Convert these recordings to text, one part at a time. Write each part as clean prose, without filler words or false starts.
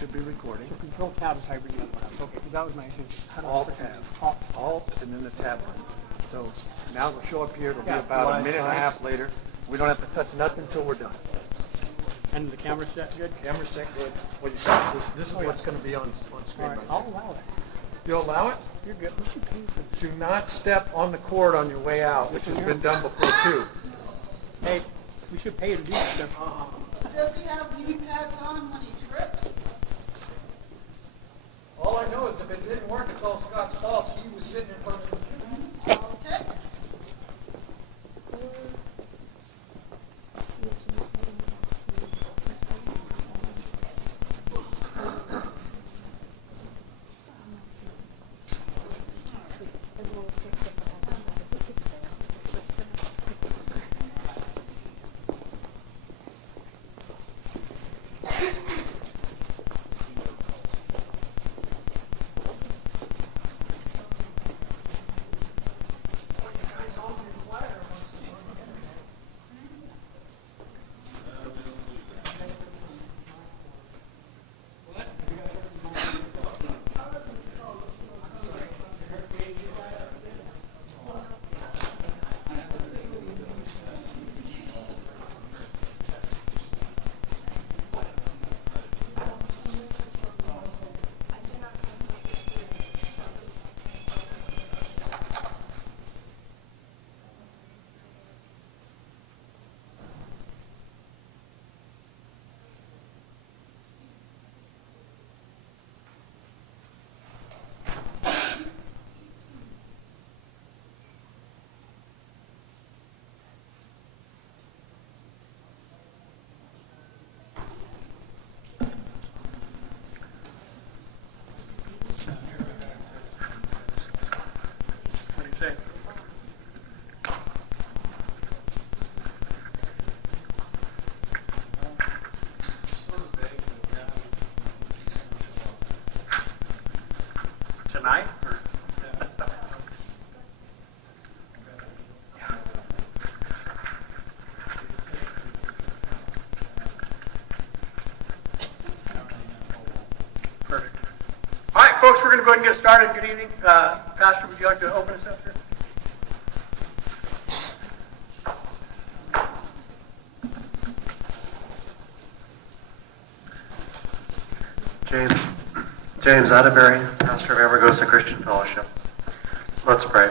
should be recording. So control tab is how you bring the other one up. Okay, because that was my issue. How do I Alt put tab. it? Alt and then the tab button. So now it'll show up here. It'll be Yeah, about a live, minute and a right. half later. We don't have to touch nothing until we're done. And the camera's set good? Camera set good. Well, you see, this is what's going to be on screen All right, right I'll there. allow it. You'll allow it? You're good. We should pay for this. Do not step on the cord on your way out, which has been done before too. Hey, we should pay to do this stuff. Does he have knee pads on when he trips? All I know is if it didn't work, it's all Scott's fault. He was sitting in front of the computer. Okay. What do you say? Tonight? Or? Perfect. All right, folks, we're going to go ahead and get started. Good evening. Pastor, would you like to open us up here? James Atterbury, pastor of Amargosa Christian Fellowship. Let's pray.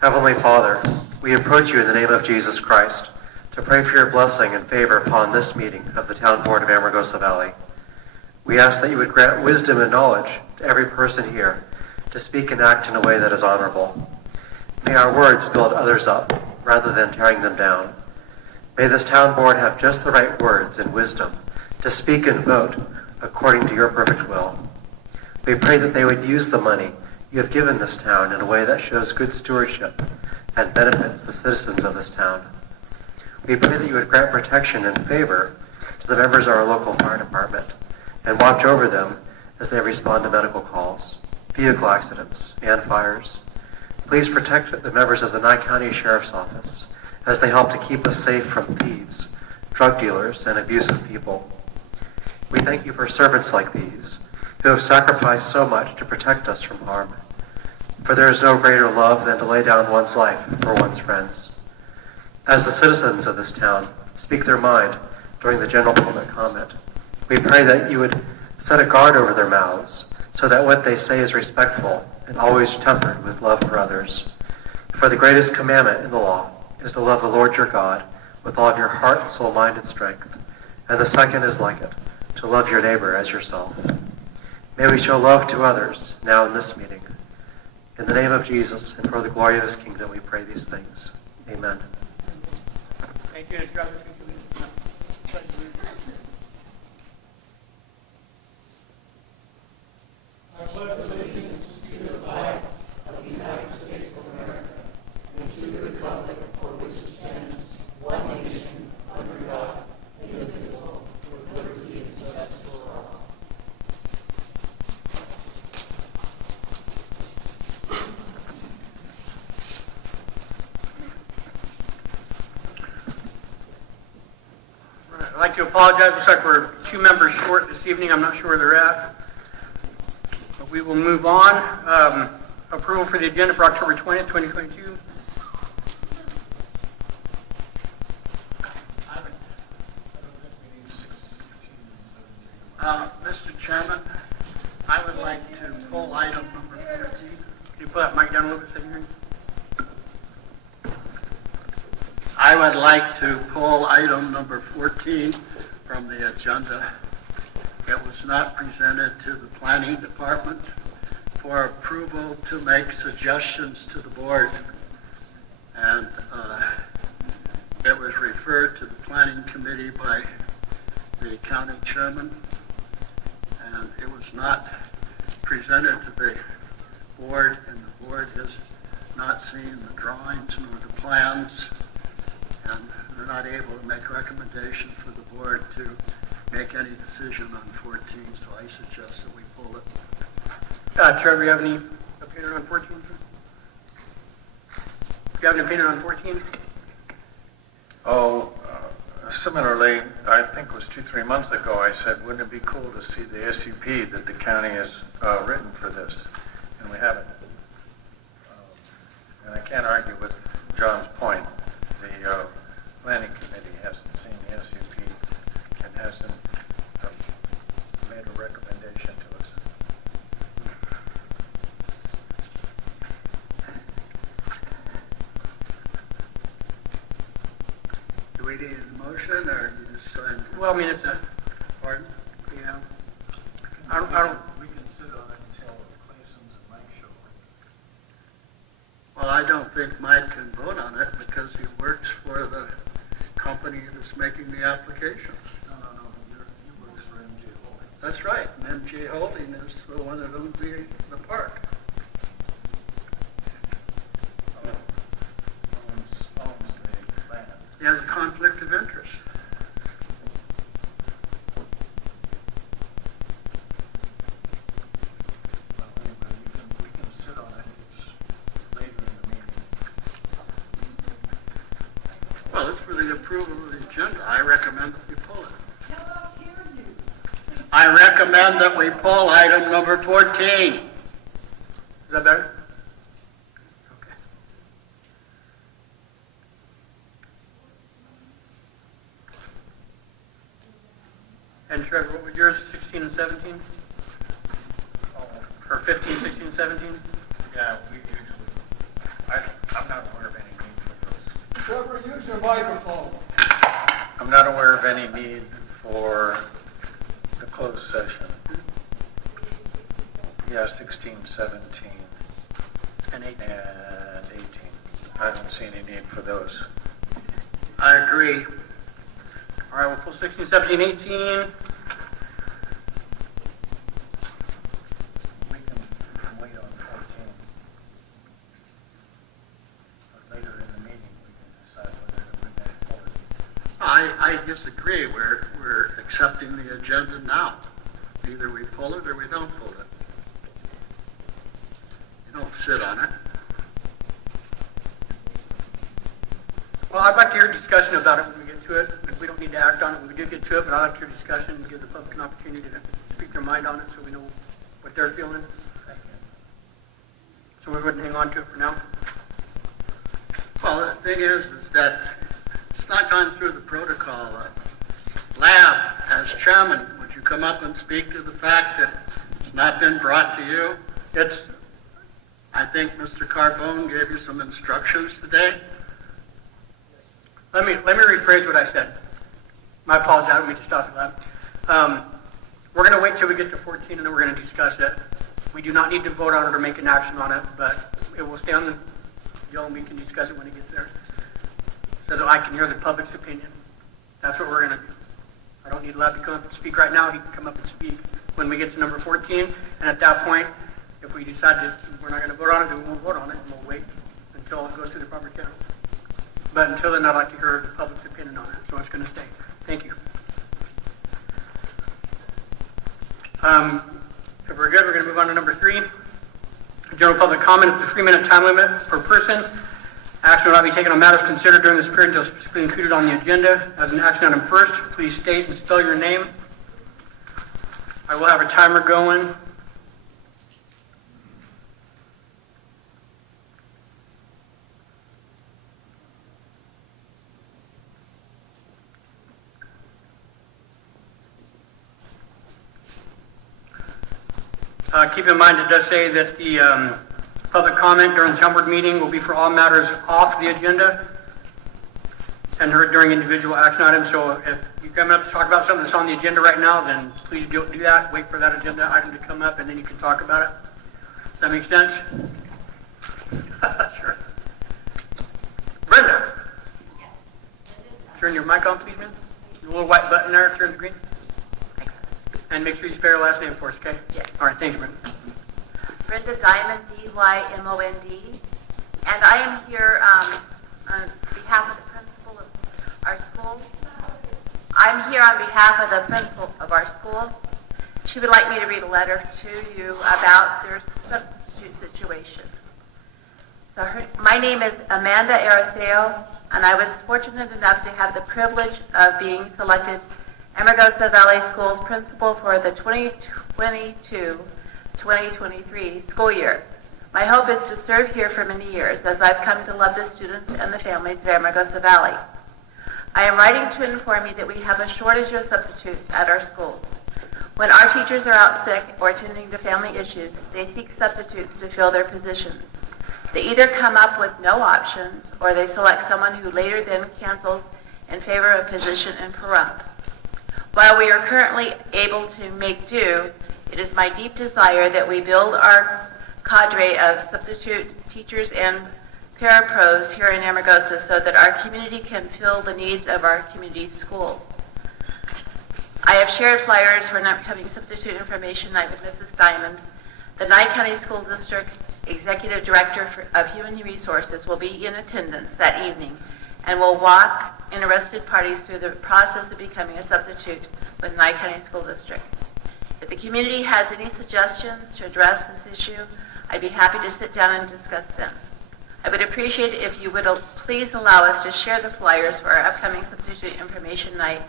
Heavenly Father, we approach you in the name of Jesus Christ to pray for your blessing and favor upon this meeting of the Town Board of Amargosa Valley. We ask that you would grant wisdom and knowledge to every person here to speak and act in a way that is honorable. May our words build others up rather than tearing them down. May this town board have just the right words and wisdom to speak and vote according to your perfect will. We pray that they would use the money you have given this town in a way that shows good stewardship and benefits the citizens of this town. We pray that you would grant protection and favor to the members of our local fire department and watch over them as they respond to medical calls, vehicle accidents, and fires. Please protect the members of the Nye County Sheriff's Office as they help to keep us safe from thieves, drug dealers, and abusive people. We thank you for servants like these who have sacrificed so much to protect us from harm. For there is no greater love than to lay down one's life for one's friends. As the citizens of this town speak their mind during the general public comment, we pray that you would set a guard over their mouths so that what they say is respectful and always tempered with love for others. For the greatest commandment in the law is to love the Lord your God with all of your heart, soul, mind, and strength. And the second is like it, to love your neighbor as yourself. May we show love to others now in this meeting. In the name of Jesus and for the glory of his kingdom, we pray these things. Amen. Thank you. I pledge allegiance to the flag of the United States of America and to the republic for which it stands, one nation, under God, indivisible, with liberty and justice for all. I'd like to apologize. Looks like we're 2 members short this evening. I'm not sure where they're at. But we will move on. Approval for the agenda for October 20th, 2022. Mr. Chairman, I would like to pull item number 14. Can you pull that mic down a little bit so you can hear me? I would like to pull item number 14 from the agenda. It was not presented to the planning department for approval to make suggestions to the board. And it was referred to the planning committee by the county chairman. And it was not presented to the board, and the board has not seen the drawings nor the plans, and they're not able to make recommendations for the board to make any decision on 14, so I suggest that we pull it. Trevor, you have any opinion on 14? Do you have an opinion on 14? Oh, similarly, I think it was 2-3 months ago, I said, wouldn't it be cool to see the SUP that the county has written for this? And we haven't. And I can't argue with John's point. The planning committee hasn't seen the SUP and hasn't made a recommendation to us. Do we need a motion, or you just sign? Well, I mean, it's a, Pardon? yeah. I don't, We can sit on it until Clason's and Mike show up. Well, I don't think Mike can vote on it because he works for the company that's making the application. No, he works for MJ Holding. That's right, and MJ Holding is the one that owns the park. Owns the land. He has a conflict of interest. Well, anyway, we can sit on it. It's later in the meeting. Well, it's for the approval of the agenda. I recommend that we pull it. Cannot hear you. I recommend that we pull item number 14. is that better? Okay. And Trevor, what was yours, 16 and 17? Or 15, 16, 17? Yeah, we usually, I'm not aware of any need for those. Trevor, use your microphone. I'm not aware of any need for the closed session. Yeah, 16, 17, And 18. and 18. I don't see any need for those. I agree. All right, we'll pull 16, 17, 18. We can wait on 14. But later in the meeting, we can decide whether to move that forward. I disagree. We're accepting the agenda now. Either we pull it or we don't pull it. You don't sit on it. Well, I'd like to hear discussion about it when we get to it. We don't need to act on it when we do get to it, but I'd like to hear discussion and give the public an opportunity to speak their mind on it so we know what they're feeling. So we wouldn't hang on to it for now. Well, the thing is that it's not gone through the protocol. Lab, as chairman, would you come up and speak to the fact that it's not been brought to you? I think Mr. Carbone gave you some instructions today. Let me rephrase what I said. My apologies, I don't mean to stop you, Lab. We're going to wait till we get to 14 and then we're going to discuss it. We do not need to vote on it or make an action on it, but it will stay on the deal and we can discuss it when it gets there. So that I can hear the public's opinion. That's what we're going to do. I don't need Lab to come up and speak right now. He can come up and speak when we get to number 14. And at that point, if we decide that we're not going to vote on it, then we won't vote on it and we'll wait until it goes through the proper channel. But until then, I'd like to hear the public's opinion on it, so it's going to stay. Thank you. If we're good, we're going to move on to number 3. General public comment, the 3-minute time limit per person. Action will not be taken on matters considered during this period until specifically included on the agenda. As an action item first, please state and spell your name. I will have a timer going. Keep in mind, it does say that the public comment during the town board meeting will be for all matters off the agenda and heard during individual action items. So if you're coming up to talk about something that's on the agenda right now, then please do that. Wait for that agenda item to come up, and then you can talk about it. Does that make sense? Sure. Brenda? Turn your mic on, please, man. The little white button there, turn the green. And make sure you spell your last name for us, okay? Yes. All right, thanks, Brenda. Brenda Diamond, D-Y-M-O-N-D. And I am here on behalf of the principal of our school. I'm here on behalf of the principal of our school. She would like me to read a letter to you about their substitute situation. So my name is Amanda Araceo, and I was fortunate enough to have the privilege of being selected Amargosa Valley Schools principal for the 2022-2023 school year. My hope is to serve here for many years, as I've come to love the students and the families of Amargosa Valley. I am writing to inform you that we have a shortage of substitutes at our schools. When our teachers are out sick or attending to family issues, they seek substitutes to fill their positions. They either come up with no options, or they select someone who later then cancels in favor of position in Pahrump. While we are currently able to make do, it is my deep desire that we build our cadre of substitute teachers and parapros here in Amargosa so that our community can fill the needs of our community school. I have shared flyers for an upcoming substitute information night with Mrs. Diamond. The Nye County School District Executive Director of Human Resources will be in attendance that evening and will walk interested parties through the process of becoming a substitute with Nye County School District. If the community has any suggestions to address this issue, I'd be happy to sit down and discuss them. I would appreciate it if you would please allow us to share the flyers for our upcoming substitute information night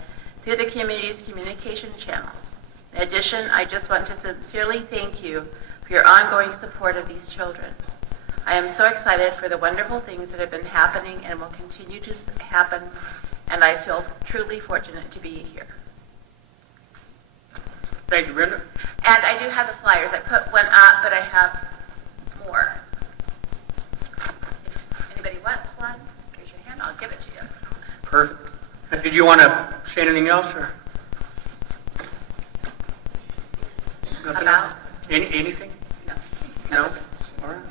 through the community's communication channels. In addition, I just want to sincerely thank you for your ongoing support of these children. I am so excited for the wonderful things that have been happening and will continue to happen, and I feel truly fortunate to be here. Thank you, Brenda. And I do have the flyers. I put one up, but I have more. If anybody wants one, raise your hand. I'll give it to you. Perfect. Did you want to say anything else, or? Nothing About? else? Anything? No. No? All right.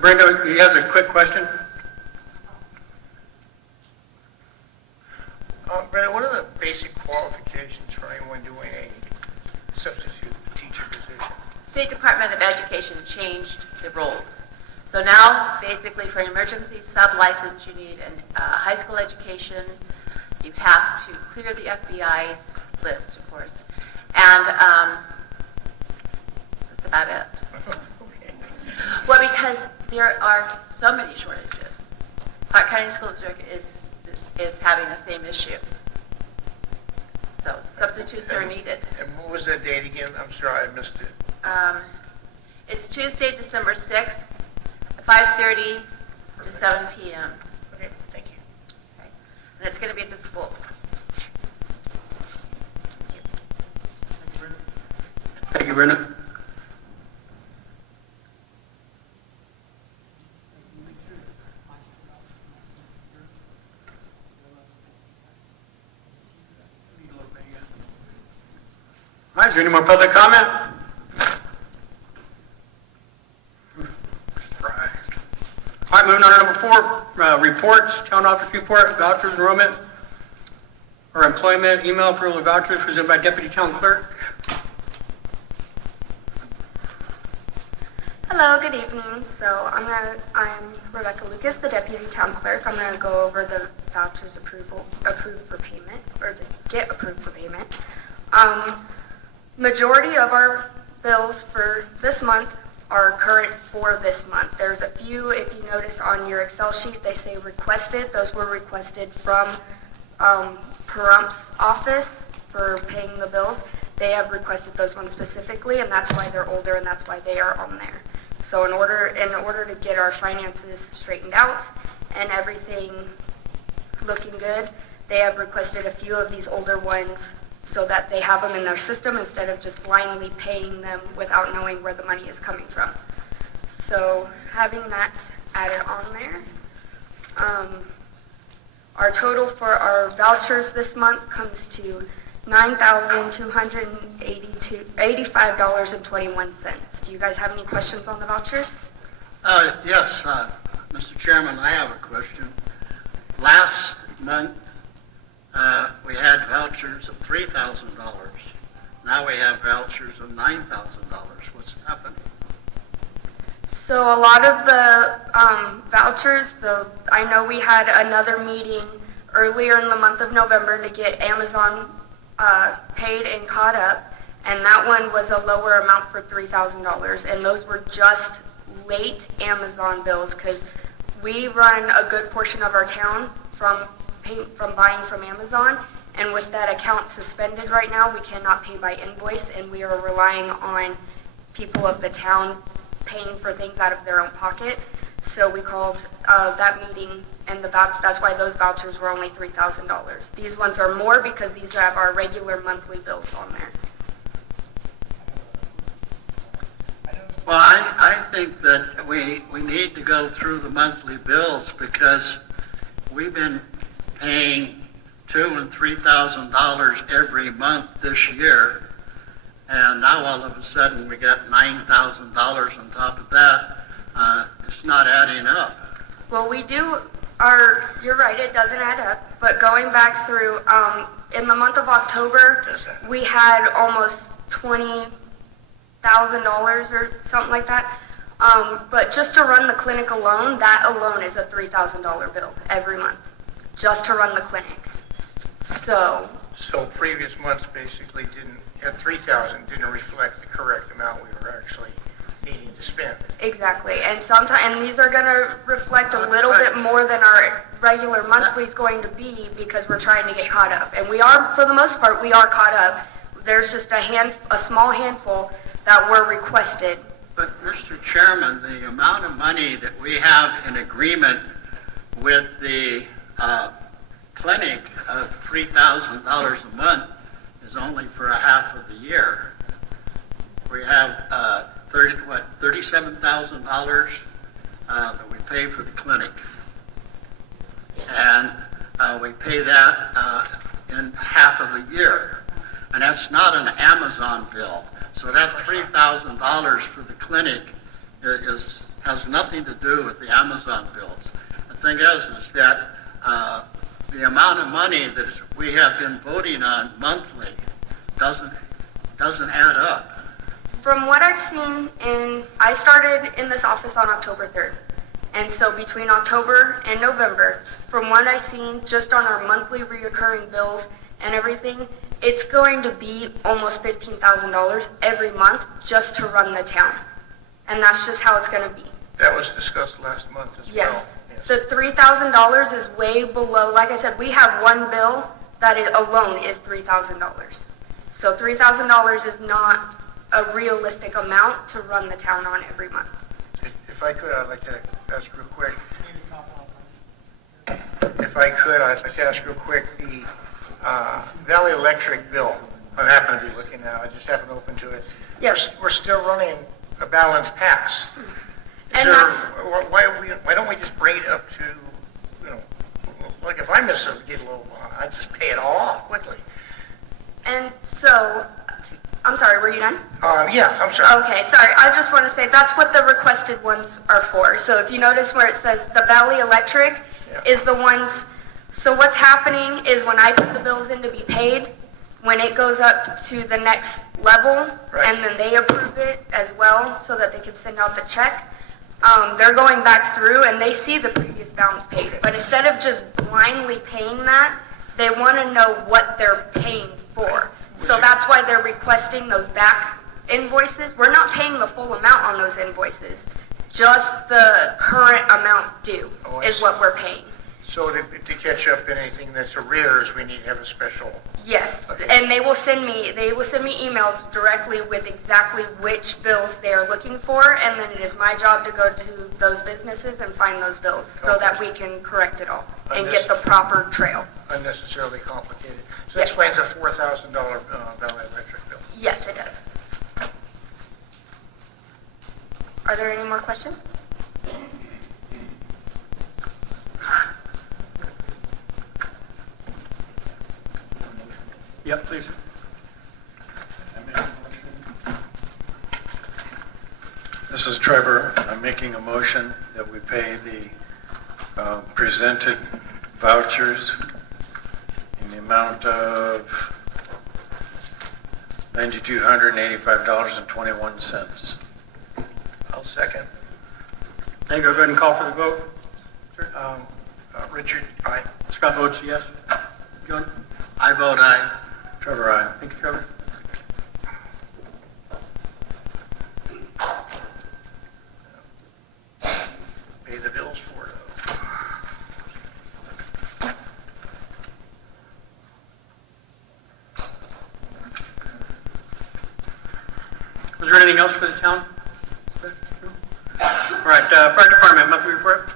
Brenda, he has a quick question. Brenda, what are the basic qualifications for anyone doing a substitute teacher position? State Department of Education changed the rules. So now, basically, for an emergency sub-license, you need a high school education. You have to clear the FBI's list, of course. And that's about it. Okay. Well, because there are so many shortages. Clark County School District is having the same issue. So substitutes are needed. And what was that date again? I'm sorry, I missed it. It's Tuesday, December 6th, 5:30 to 7 p.m. Okay, thank you. Okay. And it's going to be at the school. Thank you, Brenda. All right, is there any more public comment? All right, moving on to number 4, reports, town office report, vouchers, enrollment, or employment, email approval of vouchers presented by Deputy Town Clerk. Hello, good evening. So I'm Rebecca Lucas, the Deputy Town Clerk. I'm going to go over the vouchers approved for payment, or Majority of our bills for this month are current for this month. There's a few, if you notice on your Excel sheet, they say requested. Those were requested from Parump's office for paying the bills. They have requested those ones specifically, and that's why they're older, and that's why they are on there. So in order to get our finances straightened out and everything looking good, they have requested a few of these older ones so that they have them in their system instead of just blindly paying them without knowing where the money is coming from. So having that added on there. Our total for our vouchers this month comes to $9,285.21. Do you guys have any questions on the vouchers? Yes, Mr. Chairman, I have a question. Last month, we had vouchers of $3,000. Now we have vouchers of $9,000. What's happening? So a lot of the vouchers, I know we had another meeting earlier in the month of November to get Amazon paid and caught up, and that one was a lower amount for $3,000, and those were just late Amazon bills because we run a good portion of our town from buying from Amazon, and with that account suspended right now, we cannot pay by invoice, and we are relying on people of the town paying for things out of their own pocket. So we called that meeting, and that's why those vouchers were only $3,000. These ones are more because these have our regular monthly bills on there. Well, I think that we need to go through the monthly bills because we've been paying $2,000 and $3,000 every month this year, and now all of a sudden we got $9,000 on top of that. It's not adding up. Well, you're right, it doesn't add up, but going back through, in the month of October, we had almost $20,000 or something like that. But just to run the clinic alone, that alone is a $3,000 bill every month, just to run the clinic. So previous months basically at 3,000 didn't reflect the correct amount we were actually needing to spend. Exactly, and these are going to reflect a little bit more than our regular monthly is going to be because we're trying to get caught up. And we are, for the most part, we are caught up. There's just a small handful that were requested. But Mr. Chairman, the amount of money that we have in agreement with the clinic of $3,000 a month is only for a half of the year. We have $37,000 that we pay for the clinic, and we pay that in half of a year, and that's not an Amazon bill. So that $3,000 for the clinic has nothing to do with the Amazon bills. The thing is that the amount of money that we have been voting on monthly doesn't add up. From what I've seen, I started in this office on October 3rd. And so between October and November, from what I've seen just on our monthly reoccurring bills and everything, it's going to be almost $15,000 every month just to run the town. And that's just how it's going to be. That was discussed last month as well. Yes. The $3,000 is way below. Like I said, we have one bill that alone is $3,000. So $3,000 is not a realistic amount to run the town on every month. If I could, I'd like to ask real quick. The Valley Electric bill, I happen to be looking now, I just happen to open to it. Yes. We're still running a balance pass. Why don't we just bring it up to, like if I miss a get a little, I just pay it all off quickly. And so, I'm sorry, were you done? Yeah, I'm sorry. Okay, sorry. I just want to say that's what the requested ones are for. So if you notice where it says the Valley Electric is the ones, so what's happening is when I put the bills in to be paid, when it goes up to the next level, and then they approve it as well so that they can send out the check, they're going back through and they see the previous balance paid. But instead of just blindly paying that, they want to know what they're paying for. So that's why they're requesting those back invoices. We're not paying the full amount on those invoices. Just the current amount due Oh, I is see. what we're paying. So to catch up anything that's arrears, we need to have a special, Yes, Okay. and they will send me emails directly with exactly which bills they are looking for, and then it is my job to go to those businesses and find those bills so that we can correct it all and get the proper trail. unnecessarily complicated. So that explains a $4,000 Valley Electric bill. Yes, it does. Are there any more questions? Yep, please. This is Trevor. I'm making a motion that we pay the presented vouchers in the amount of $9,285.21. I'll second. Thank you. Go ahead and call for the vote. Richard, aye. Scott votes yes. John? I vote aye. Trevor, aye. Thank you, Trevor. Pay the bills for it. Was there anything else for the town? All right, fire department, monthly report.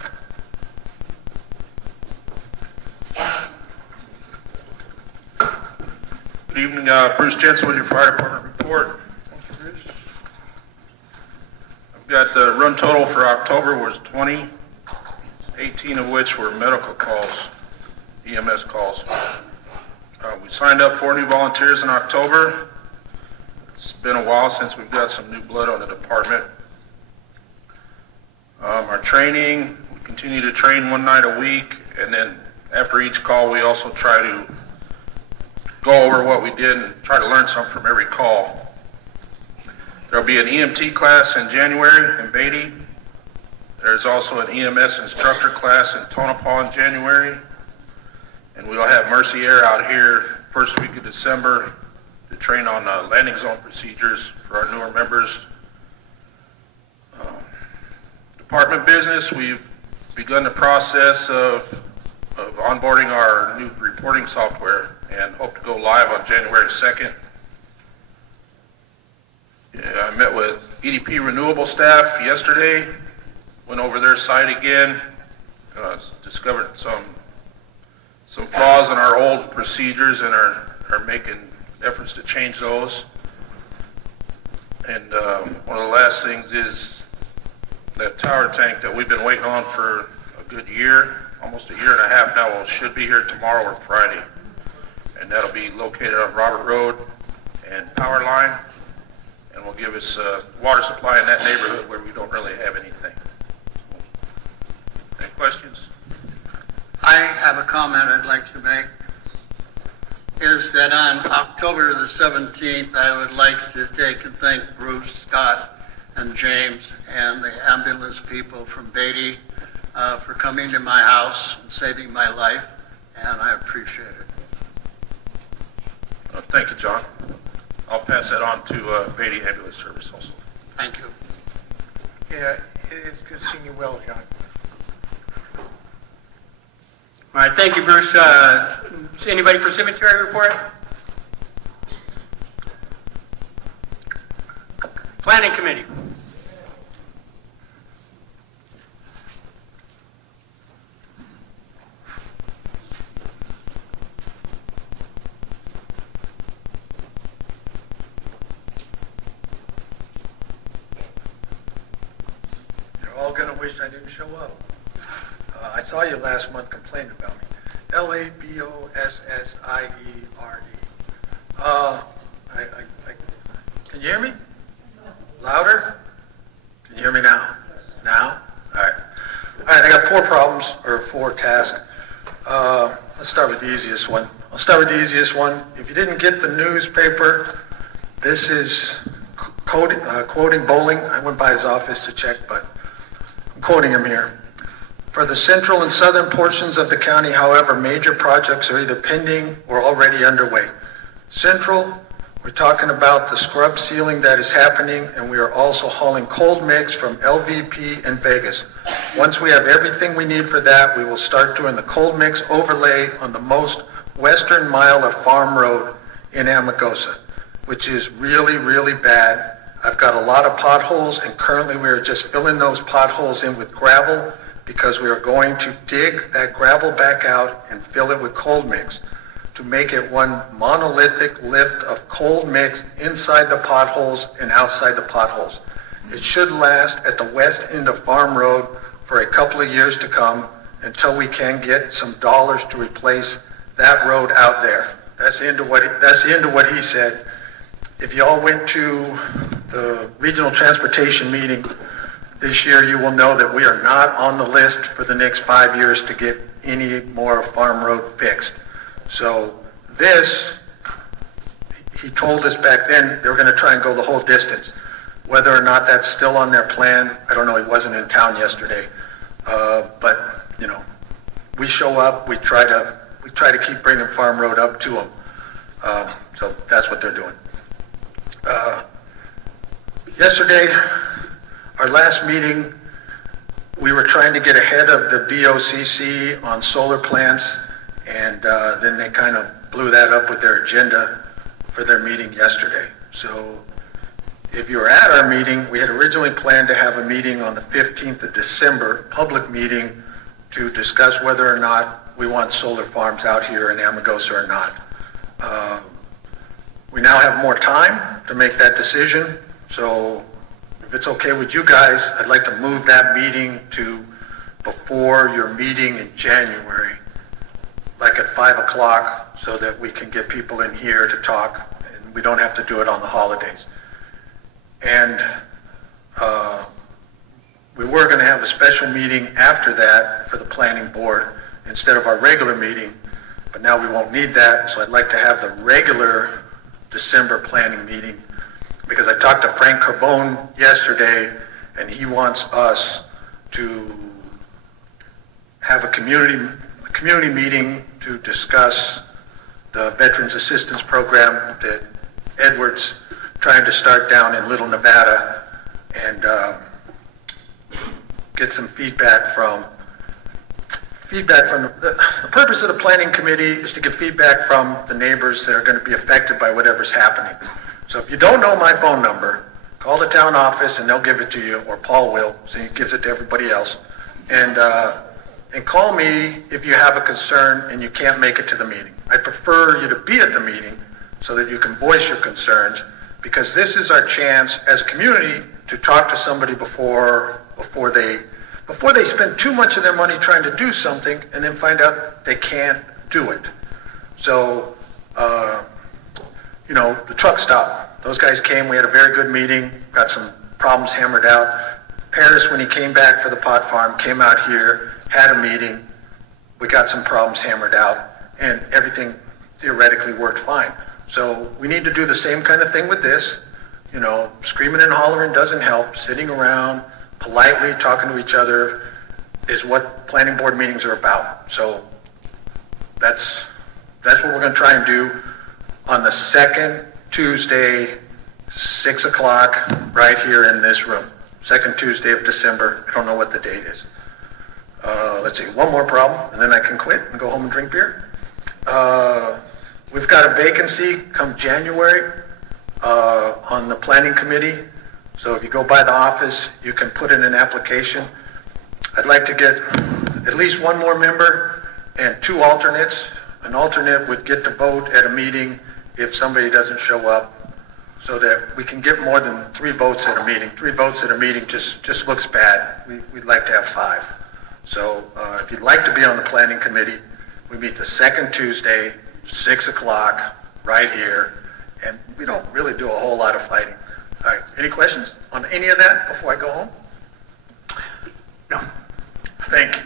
Good evening, Bruce Jensen with your fire department report. Thank you, Bruce. I've got the run total for October was 20, 18 of which were medical calls, EMS calls. We signed up 4 new volunteers in October. It's been a while since we've got some new blood on the department. Our training, we continue to train one night a week, and then after each call, we also try to go over what we did and try to learn something from every call. There'll be an EMT class in January in Beatty. There's also an EMS instructor class in Tonopah in January. And we'll have Mercy Air out here first week of December to train on landing zone procedures for our newer members. Department business, we've begun the process of onboarding our new reporting software and hope to go live on January 2nd. Yeah, I met with EDP Renewable staff yesterday, went over their site again, discovered some flaws in our old procedures and are making efforts to change those. And one of the last things is that tower tank that we've been waiting on for a good year, almost a year and a half now, well, should be here tomorrow or Friday. And that'll be located on Robert Road and Power Line, and will give us water supply in that neighborhood where we don't really have anything. Any questions? I have a comment I'd like to make, is that on October the 17th, I would like to take and thank Bruce, Scott, and James, and the ambulance people from Beatty for coming to my house and saving my life, and I appreciate it. Thank you, John. I'll pass that on to Beatty Ambulance Service also. Thank you. Yeah, it's good seeing you well, John. All right, thank you, Bruce. Anybody for cemetery report? Planning committee. You're all gonna wish I didn't show up. I saw you last month complaining about me. Labossiere. Can you hear me? Louder? Can you hear me now? Now? All right. All right, I got 4 problems, or 4 tasks. Let's start with the easiest one. I'll start with the easiest one. If you didn't get the newspaper, this is quoting Bowling. I went by his office to check, but I'm quoting him here. For the central and southern portions of the county, however, major projects are either pending or already underway. Central We're talking about the scrub sealing that is happening, and we are also hauling cold mix from LVP and Vegas. Once we have everything we need for that, we will start doing the cold mix overlay on the most western mile of Farm Road in Amargosa, which is really, really bad. I've got a lot of potholes, and currently we are just filling those potholes in with gravel because we are going to dig that gravel back out and fill it with cold mix to make it one monolithic lift of cold mix inside the potholes and outside the potholes. It should last at the west end of Farm Road for a couple of years to come until we can get some dollars to replace that road out there. That's the end of what he said. If you all went to the regional transportation meeting this year, you will know that we are not on the list for the next 5 years to get any more Farm Road fixed. So this, he told us back then they were going to try and go the whole distance. Whether or not that's still on their plan, I don't know. He wasn't in town yesterday. But you know, we show up. We try to keep bringing Farm Road up to them. So that's what they're doing. Yesterday, our last meeting, we were trying to get ahead of the BOCC on solar plants, and then they kind of blew that up with their agenda for their meeting yesterday. So if you were at our meeting, we had originally planned to have a meeting on the 15th of December, public meeting, to discuss whether or not we want solar farms out here in Amargosa or not. We now have more time to make that decision, so if it's okay with you guys, I'd like to move that meeting to before your meeting in January, like at 5 o'clock, so that we can get people in here to talk, and we don't have to do it on the holidays. And we were going to have a special meeting after that for the planning board instead of our regular meeting, but now we won't need that, so I'd like to have the regular December planning meeting, because I talked to Frank Carbone yesterday, and he wants us to have a community meeting to discuss the Veterans Assistance Program that Edward's trying to start down in Little Nevada, and get some feedback from the purpose of the planning committee is to get feedback from the neighbors that are going to be affected by whatever's happening. So if you don't know my phone number, call the town office and they'll give it to you, or Paul will, so he gives it to everybody else. And call me if you have a concern and you can't make it to the meeting. I prefer you to be at the meeting so that you can voice your concerns, because this is our chance as a community to talk to somebody before they spend too much of their money trying to do something and then find out they can't do it. So, the truck stop. Those guys came, we had a very good meeting, got some problems hammered out. Paris, when he came back for the pot farm, came out here, had a meeting, we got some problems hammered out, and everything theoretically worked fine. So we need to do the same kind of thing with this. Screaming and hollering doesn't help. Sitting around, politely talking to each other is what planning board meetings are about. So that's what we're going to try and do on the second Tuesday, 6 o'clock, right here in this room. Second Tuesday of December. I don't know what the date is. Let's see, one more problem, and then I can quit and go home and drink beer. We've got a vacancy come January on the planning committee. So if you go by the office, you can put in an application. I'd like to get at least one more member and 2 alternates. An alternate would get to vote at a meeting if somebody doesn't show up, so that we can get more than 3 votes at a meeting. 3 votes at a meeting just looks bad. We'd like to have 5. So if you'd like to be on the planning committee, we meet the second Tuesday, 6 o'clock, right here, and we don't really do a whole lot of fighting. All right, any questions on any of that before I go home? No. Thank you.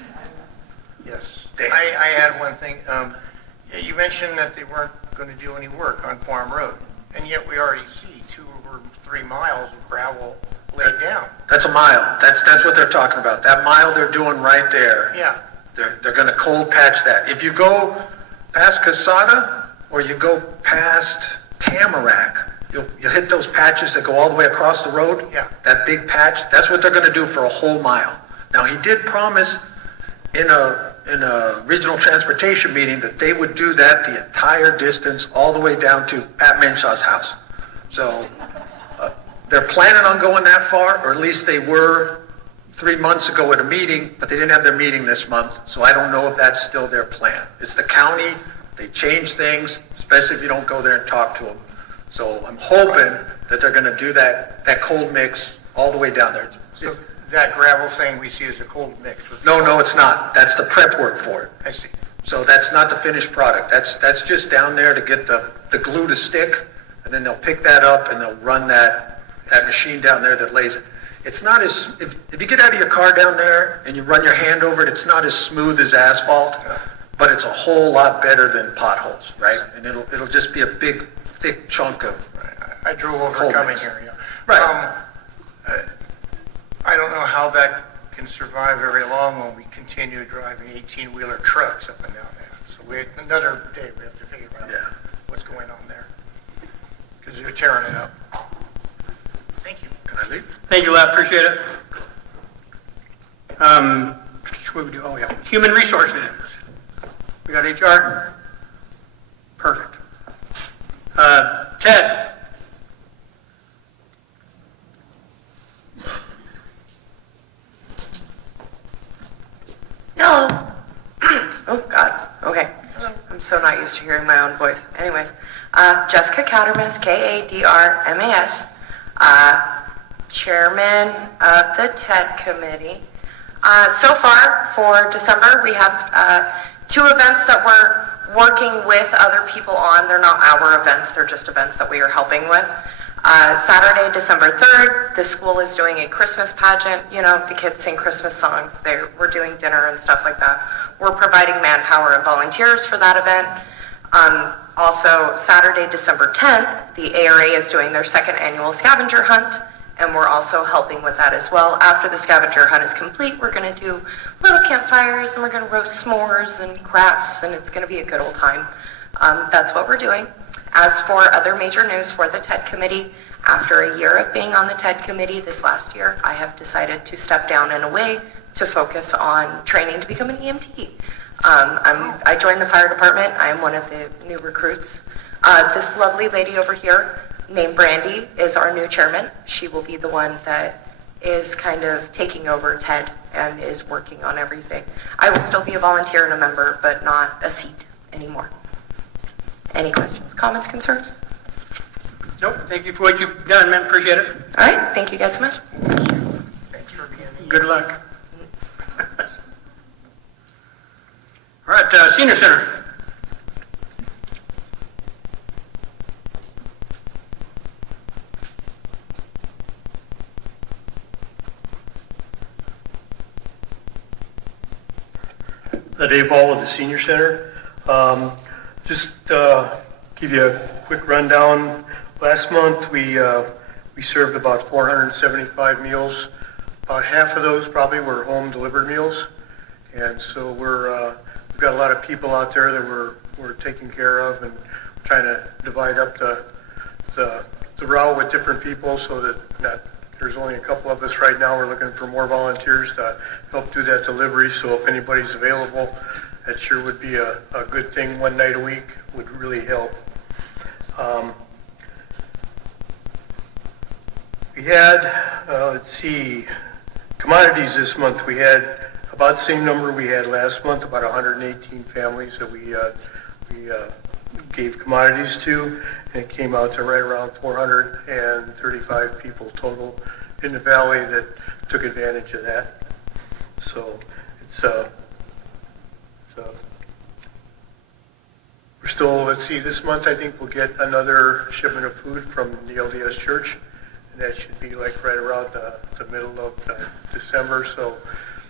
Yes. Dan. I had one thing. You mentioned that they weren't going to do any work on Farm Road, and yet we already see 2 or 3 miles of gravel laid down. That's a mile. That's what they're talking about. That mile they're doing right there. Yeah. They're going to cold patch that. If you go past Casada or you go past 10, Tamarack. You'll hit those patches that go all the way across the road. Yeah. That big patch, that's what they're gonna do for a whole mile. Now, he did promise in a regional transportation meeting that they would do that the entire distance, all the way down to Pat Menshaw's house. So, they're planning on going that far, or at least they were 3 months ago at a meeting, but they didn't have their meeting this month, so I don't know if that's still their plan. It's the county, they change things, especially if you don't go there and talk to them. So I'm hoping that they're gonna do that cold mix all the way down there. So that gravel thing we see is a cold mix with... No, it's not. That's the prep work for it. I see. So that's not the finished product. That's just down there to get the glue to stick, and then they'll pick that up and they'll run that machine down there that lays it. It's not as, if you get out of your car down there and you run your hand over it, it's not as smooth as asphalt, but it's a whole lot better than potholes, right? And it'll just be a big, thick chunk of I drove over cold coming mix. here, yeah. Right. I don't know how that can survive very long when we continue driving 18-wheeler trucks up and down that. So another day we have to figure out what's going on there. Because they're tearing it up. Thank you. Can I leave? Thank you, Lev, appreciate it. What do we do? Oh, yeah, human resources. We got HR? Perfect. Ted? Hello. Oh, God. Okay. I'm so not used to hearing my own voice. Anyways, Jessica Cattermas, Kadrmas, Chairman of the TED Committee. So far, for December, we have 2 events that we're working with other people on. They're not our events, they're just events that we are helping with. Saturday, December 3rd, the school is doing a Christmas pageant. You know, the kids sing Christmas songs. We're doing dinner and stuff like that. We're providing manpower and volunteers for that event. Also, Saturday, December 10th, the ARA is doing their 2nd annual scavenger hunt, and we're also helping with that as well. After the scavenger hunt is complete, we're going to do little campfires, and we're going to roast s'mores and crafts, and it's going to be a good old time. That's what we're doing. As for other major news for the TED Committee, after a year of being on the TED Committee this last year, I have decided to step down and away to focus on training to become an EMT. I joined the fire department. I am one of the new recruits. This lovely lady over here named Brandy is our new chairman. She will be the one that is kind of taking over TED and is working on everything. I will still be a volunteer and a member, but not a seat anymore. Any questions, comments, concerns? Nope, thank you for what you've done, man, appreciate it. All right, thank you guys so much. Thanks for being here. Good luck. All right, Senior Center. Dave Ball with the Senior Center. Just give you a quick rundown. Last month we served about 475 meals. About half of those probably were home delivered meals, and so we've got a lot of people out there that we're taking care of and trying to divide up the route with different people so that there's only a couple of us right now. We're looking for more volunteers to help do that delivery. So if anybody's available, that sure would be a good thing. One night a week would really help. We had, let's see, commodities this month. We had about the same number we had last month, about 118 families that we gave commodities to, and it came out to right around 435 people total in the valley that took advantage of that. So it's we're still, let's see, this month I think we'll get another shipment of food from the LDS Church, and that should be like right around the middle of December. So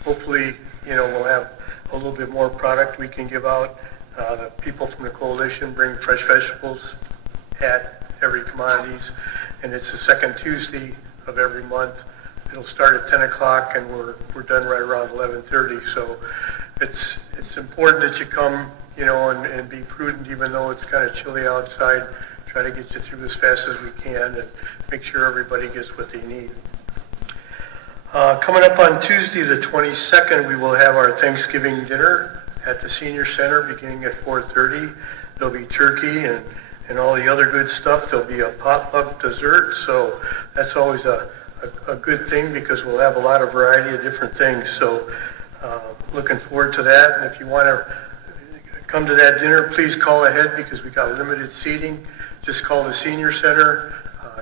hopefully, we'll have a little bit more product we can give out. The people from the coalition bring fresh vegetables at every commodities, and it's the second Tuesday of every month. It'll start at 10 o'clock and we're done right around 11:30. So it's important that you come, and be prudent, even though it's kind of chilly outside. try to get you through as fast as we can and make sure everybody gets what they need. Coming up on Tuesday, the 22nd, we will have our Thanksgiving dinner at the Senior Center beginning at 4:30. There'll be turkey and all the other good stuff. There'll be a potluck dessert, so that's always a good thing because we'll have a lot of variety of different things. So looking forward to that. And if you want to come to that dinner, please call ahead because we got limited seating. Just call the Senior Center.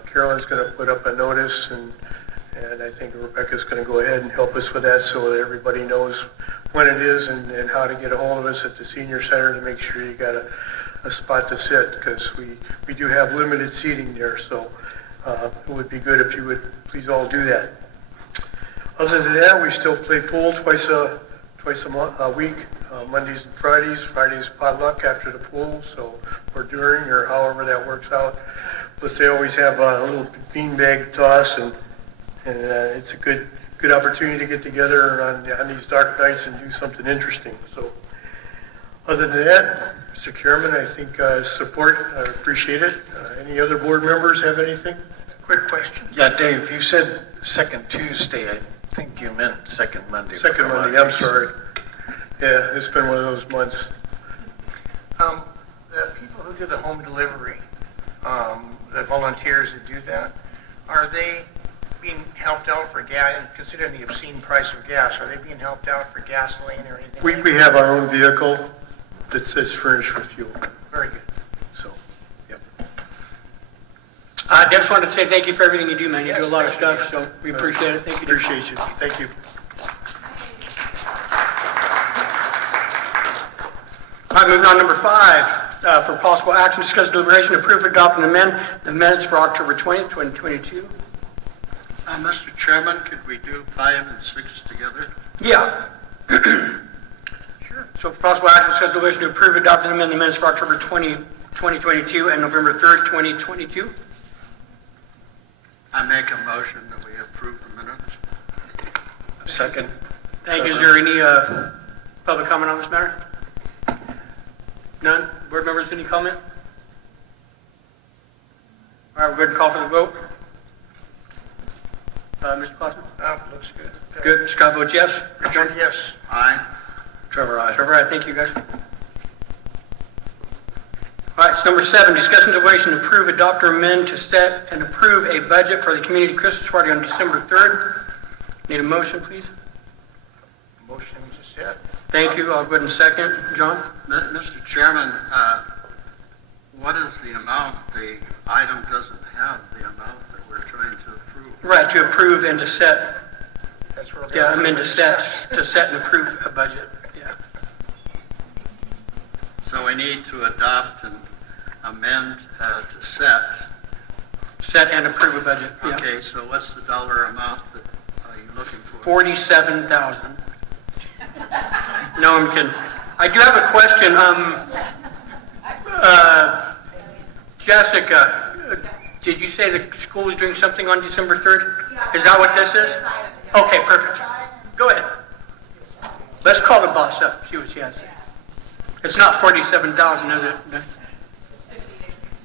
Carolyn's going to put up a notice, and I think Rebecca's going to go ahead and help us with that so that everybody knows when it is and how to get a hold of us at the Senior Center to make sure you got a spot to sit, because we do have limited seating there, so it would be good if you would please all do that. Other than that, we still play pool twice a week, Mondays and Fridays. Fridays potluck after the pool, so or during or however that works out. Plus they always have a little beanbag toss, and it's a good opportunity to get together on these dark nights and do something interesting. So other than that, Mr. Chairman, I think support, I appreciate it. Any other board members have anything? Quick question. Yeah, Dave, you said second Tuesday. I think you meant second Monday. Second Monday, I'm sorry. Yeah, it's been one of those months. The people who do the home delivery, the volunteers that do that, are they being helped out for gas, considering the obscene price of gas? Are they being helped out for gasoline or anything? We have our own vehicle that's furnished with fuel. Very good. So, yep. I just wanted to say thank you for everything you do, man. You Yes, do a lot of thank you. stuff, so we appreciate it. Thank you. Dave. Appreciate you. Thank you. All right, moving on, number 5, for possible action, discuss deliberation, approve, adopt, and amend the minutes for October 20th, 2022. Mr. Chairman, could we do 5 and 6 together? Yeah. Sure. So for possible action, discuss deliberation to approve, adopt, and amend the minutes for October 20, 2022 and November 3rd, 2022. I make a motion that we approve the minutes. Second. Thank you. Is there any public comment on this matter? None? Board members, any comment? All right, we're good to call for the vote. Mr. Klossman? Looks good. Good. Scott votes yes. Richard, yes. Aye. Trevor, aye. Trevor, aye. Thank you, guys. All right, so number 7, discussion deliberation to approve, adopt, or amend to set and approve a budget for the community Christmas party on December 3rd. Need a motion, please? Motion to set. Thank you. I'll go ahead and second. John? Mr. Chairman, what is the amount? The item doesn't have the amount that we're trying to approve. Right, to approve and to set. That's where Yeah, amend to set and approve a budget. Yeah. So we need to adopt and amend to set. Set and approve a budget. Yeah. Okay, so what's the dollar amount that are you looking for? 47,000. No, I'm kidding. I do have a question. Jessica, did you say the school is doing something on December 3rd? Is that what this is? Okay, perfect. Go ahead. Let's call the boss up, see what she has to say. It's not 47,000, is it?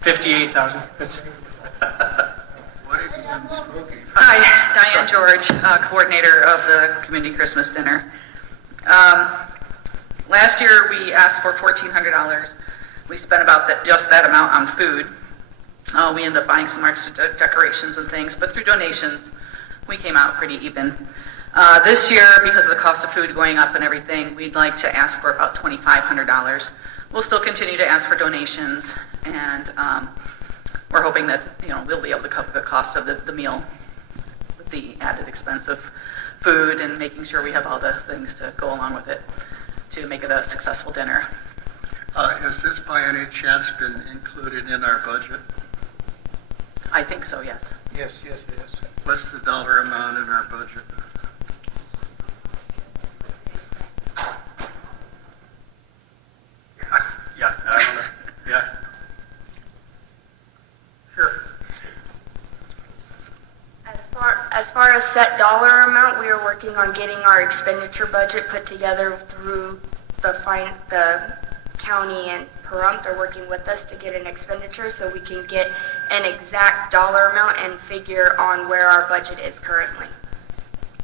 58,000. What have you been smoking? Hi, Diane George, coordinator of the Community Christmas Dinner. Last year, we asked for $1,400. We spent about just that amount on food. We ended up buying some extra decorations and things, but through donations, we came out pretty even. This year, because of the cost of food going up and everything, we'd like to ask for about $2,500. We'll still continue to ask for donations, and we're hoping that we'll be able to cover the cost of the meal with the added expense of food and making sure we have all the things to go along with it to make it a successful dinner. Has this by any chance been included in our budget? I think so, yes. Yes, it is. What's the dollar amount in our budget? Yeah, I don't know. Yeah. Sure. As far as set dollar amount, we are working on getting our expenditure budget put together through the County and Pahrump are working with us to get an expenditure so we can get an exact dollar amount and figure on where our budget is currently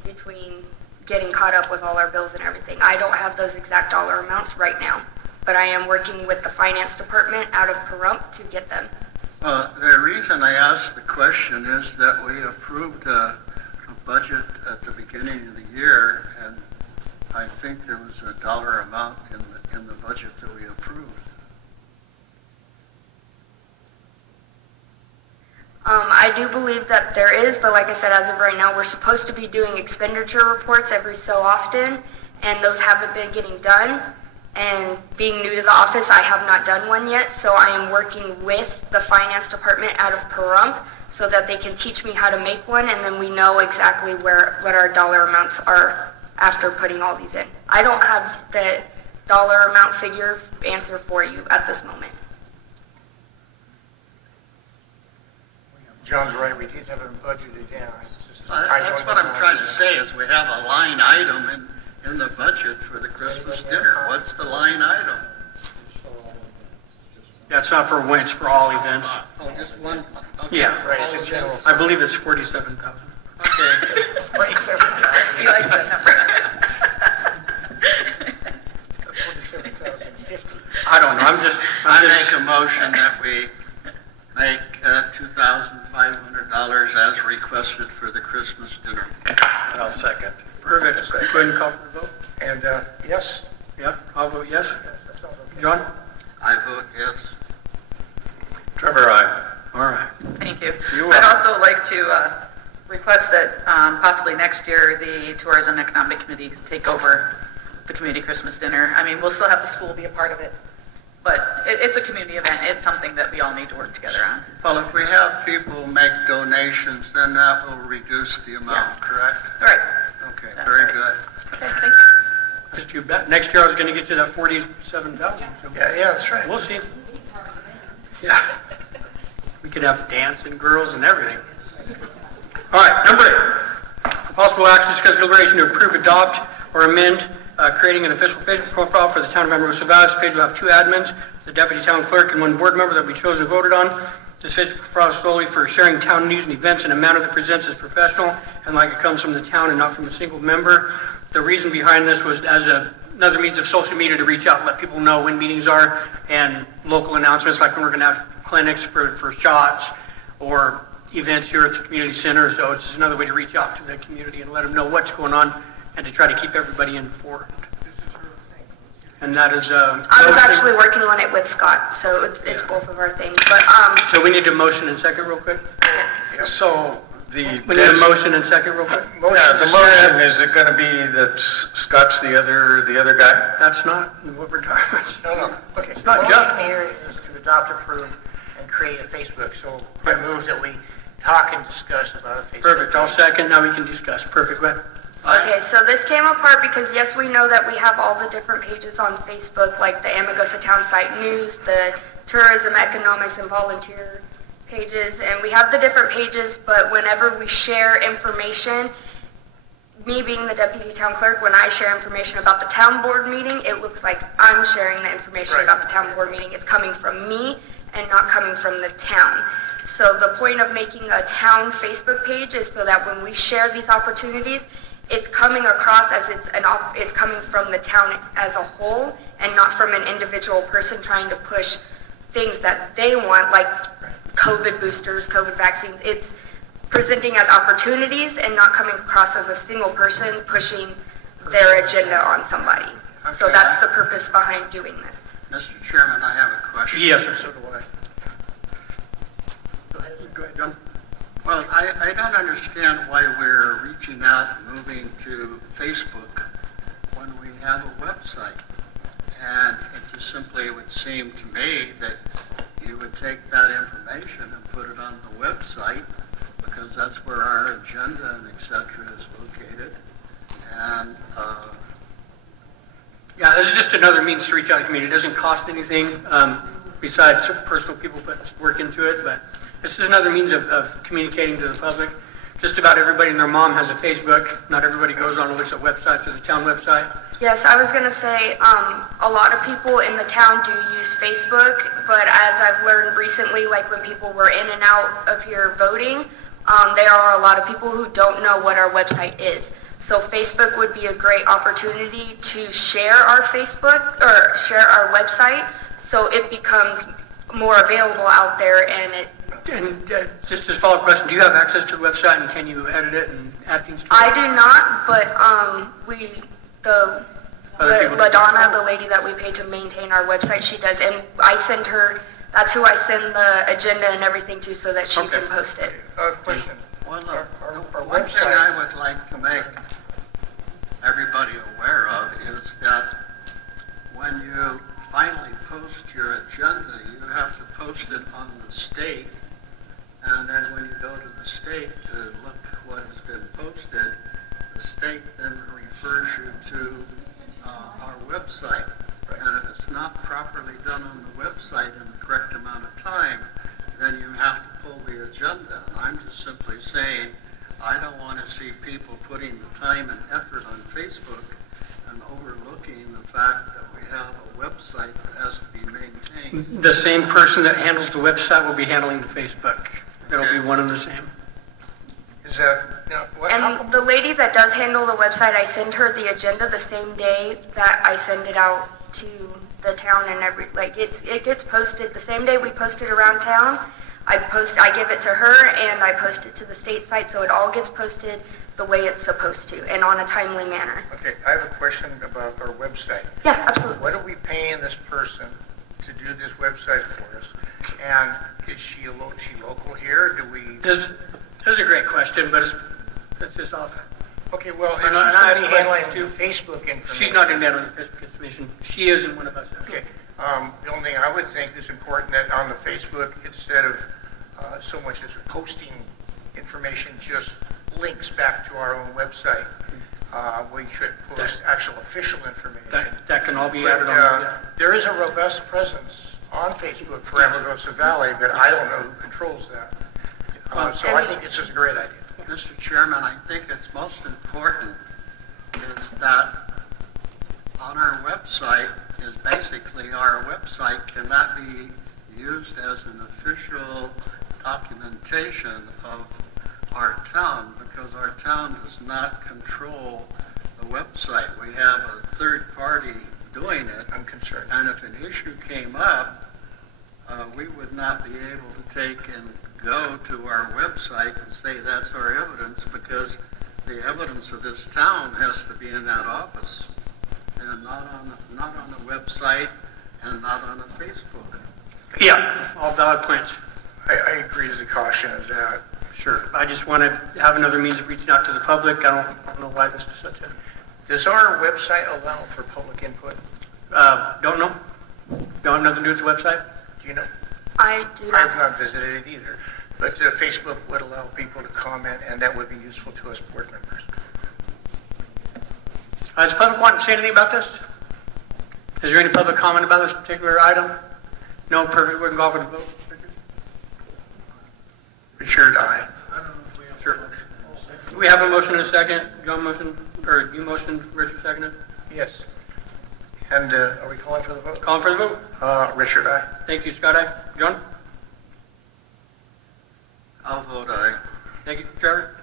between getting caught up with all our bills and everything. I don't have those exact dollar amounts right now, but I am working with the finance department out of Pahrump to get them. The reason I asked the question is that we approved a budget at the beginning of the year, and I think there was a dollar amount in the budget that we approved. I do believe that there is, but like I said, as of right now, we're supposed to be doing expenditure reports every so often, and those haven't been getting done. And being new to the office, I have not done one yet, so I am working with the finance department out of Pahrump so that they can teach me how to make one, and then we know exactly what our dollar amounts are after putting all these in. I don't have the dollar amount figure answer for you at this moment. John's right, we did have it budgeted down. That's what I'm trying to say, is we have a line item in the budget for the Christmas dinner. What's the line item? Yeah, it's not for one, it's for all events. Oh, just one? Okay. Yeah. Right, it's a general. I believe it's 47,000. Okay. He likes that number. 47,050. I don't know, I make a motion that we make $2,500 as requested for the Christmas dinner. And I'll second. Perfect. Go ahead and call for the vote. And, yes? Yeah, I'll vote yes. That sounds okay. John? I vote yes. Trevor, aye. All right. Thank you. You're I'd welcome. also like to request that possibly next year, the Tourism and Economic Committee take over the community Christmas dinner. I mean, we'll still have the school be a part of it, but it's a community event. It's something that we all need to work together on. Well, if we have people make donations, then that will reduce the amount, correct? All right. Okay, That's very right. good. Okay, thank you. Just too bad. Next year I was gonna get to that 47,000. So Yeah, that's right. we'll see. Yeah. We could have dancing girls and everything. All right, number 8. Possible action, discuss deliberation to approve, adopt, or amend, creating an official Facebook profile for the town of Amargosa Valley. This page will have 2 admins, the deputy town clerk and 1 board member that will be chosen and voted on. This Facebook profile is solely for sharing town news and events in a manner that presents as professional and like it comes from the town and not from a single member. The reason behind this was as another means of social media to reach out and let people know when meetings are and local announcements, like when we're going to have clinics for shots or events here at the community center. So it's just another way to reach out to the community and let them know what's going on and to try to keep everybody informed. And that is... I was actually working on it with Scott, so it's both of our things. But So we need a motion and second real quick? So the... We need a motion and second real quick? Yeah, the motion, is it gonna be that Scott's the other guy? That's not what we're talking about. No. Okay. It's not The just- motion here is to adopt, approve, and create a Facebook. So I move that we talk and discuss about a Facebook. Perfect, I'll second, now we can discuss. Perfect, go ahead. okay, so this came apart because yes, we know that we have all the different pages on Facebook, like the Amargosa Town Site News, the Tourism, Economics, and Volunteer pages, and we have the different pages, but whenever we share information, me being the deputy town clerk, when I share information about the town board meeting, it looks like I'm sharing the information Right. about the town board meeting. It's coming from me and not coming from the town. So the point of making a town Facebook page is so that when we share these opportunities, it's coming across as it's coming from the town as a whole and not from an individual person trying to push things that they want, like COVID boosters, COVID vaccines. It's presenting as opportunities and not coming across as a single person pushing their agenda on somebody. So Okay. that's the purpose behind doing this. Mr. Chairman, I have a question. Yes, sir, so do I. Go ahead, John. Well, I don't understand why we're reaching out and moving to Facebook when we have a website. And it just simply would seem to me that you would take that information and put it on the website because that's where our agenda and et cetera is located. And, Yeah, this is just another means to reach out to the community. It doesn't cost anything besides personal people put work into it, but this is another means of communicating to the public. Just about everybody and their mom has a Facebook. Not everybody goes on and looks at websites or the town website. Yes, I was gonna say, a lot of people in the town do use Facebook, but as I've learned recently, like when people were in and out of here voting, there are a lot of people who don't know what our website is. So Facebook would be a great opportunity to share our Facebook, or share our website, so it becomes more available out there and it. And just a follow-up question, do you have access to the website and can you edit it and add things to it? I do not, but, Other people do. LaDonna, the lady that we pay to maintain our website, she does, and I send her, that's who I send the agenda and everything to so that she Okay. can post it. Question. One Our one thing website- I would like to make everybody aware of is that when you finally post your agenda, you have to post it on the state. And then when you go to the state to look what has been posted, the state then refers you to our website. And if it's not properly done on the website in the correct amount of time, then you have to pull the agenda. And I'm just simply saying, I don't want to see people putting the time and effort on Facebook and overlooking the fact that we have a website that has to be maintained. The same person that handles the website will be handling the Facebook. It'll be one and the same. Is that, how And the lady that does handle the website, I send her the agenda the same day that I send it out to the town and it gets posted the same day we post it around town. I give it to her and I post it to the state site, so it all gets posted the way it's supposed to and on a timely manner. Okay, I have a question about our website. Yeah, absolutely. What are we paying this person to do this website for us? And is she local here? Do we? That's a great question, but it's just off. Okay, well, if And I she's asked handling questions Facebook information. She's not going to be handling the Facebook information. She isn't one of us. Okay, the only thing I would think is important that on the Facebook, instead of so much as posting information, just links back to our own website. We should post actual official information. That can all be But, added on. there is a robust presence on Facebook for Amargosa Valley, but I don't know who controls that. So I think this is a great idea. Mr. Chairman, I think it's most important is that on our website is basically our website cannot be used as an official documentation of our town because our town does not control the website. We have a third party doing it. I'm concerned. And if an issue came up, we would not be able to take and go to our website and say that's our evidence because the evidence of this town has to be in that office and not on the website and not on a Facebook. Yeah, all valid points. I agree to the caution of that. Sure. I just want to have another means of reaching out to the public. I don't know why this is such a... Does our website allow for public input? Don't know. Don't have nothing to do with the website. Do you know? I do I have not. not visited it either. But Facebook would allow people to comment, and that would be useful to us board members. Does the public want to say anything about this? Is there any public comment about this particular item? No, perfect. We can go for the vote. Richard, aye. Sure. Do we have a motion and a second? John motion, or you motion, Richard seconded? Yes. And are we calling for the vote? Calling for the vote? Richard, aye. Thank you, Scott. Aye. John? I'll vote aye. Thank you, Trevor.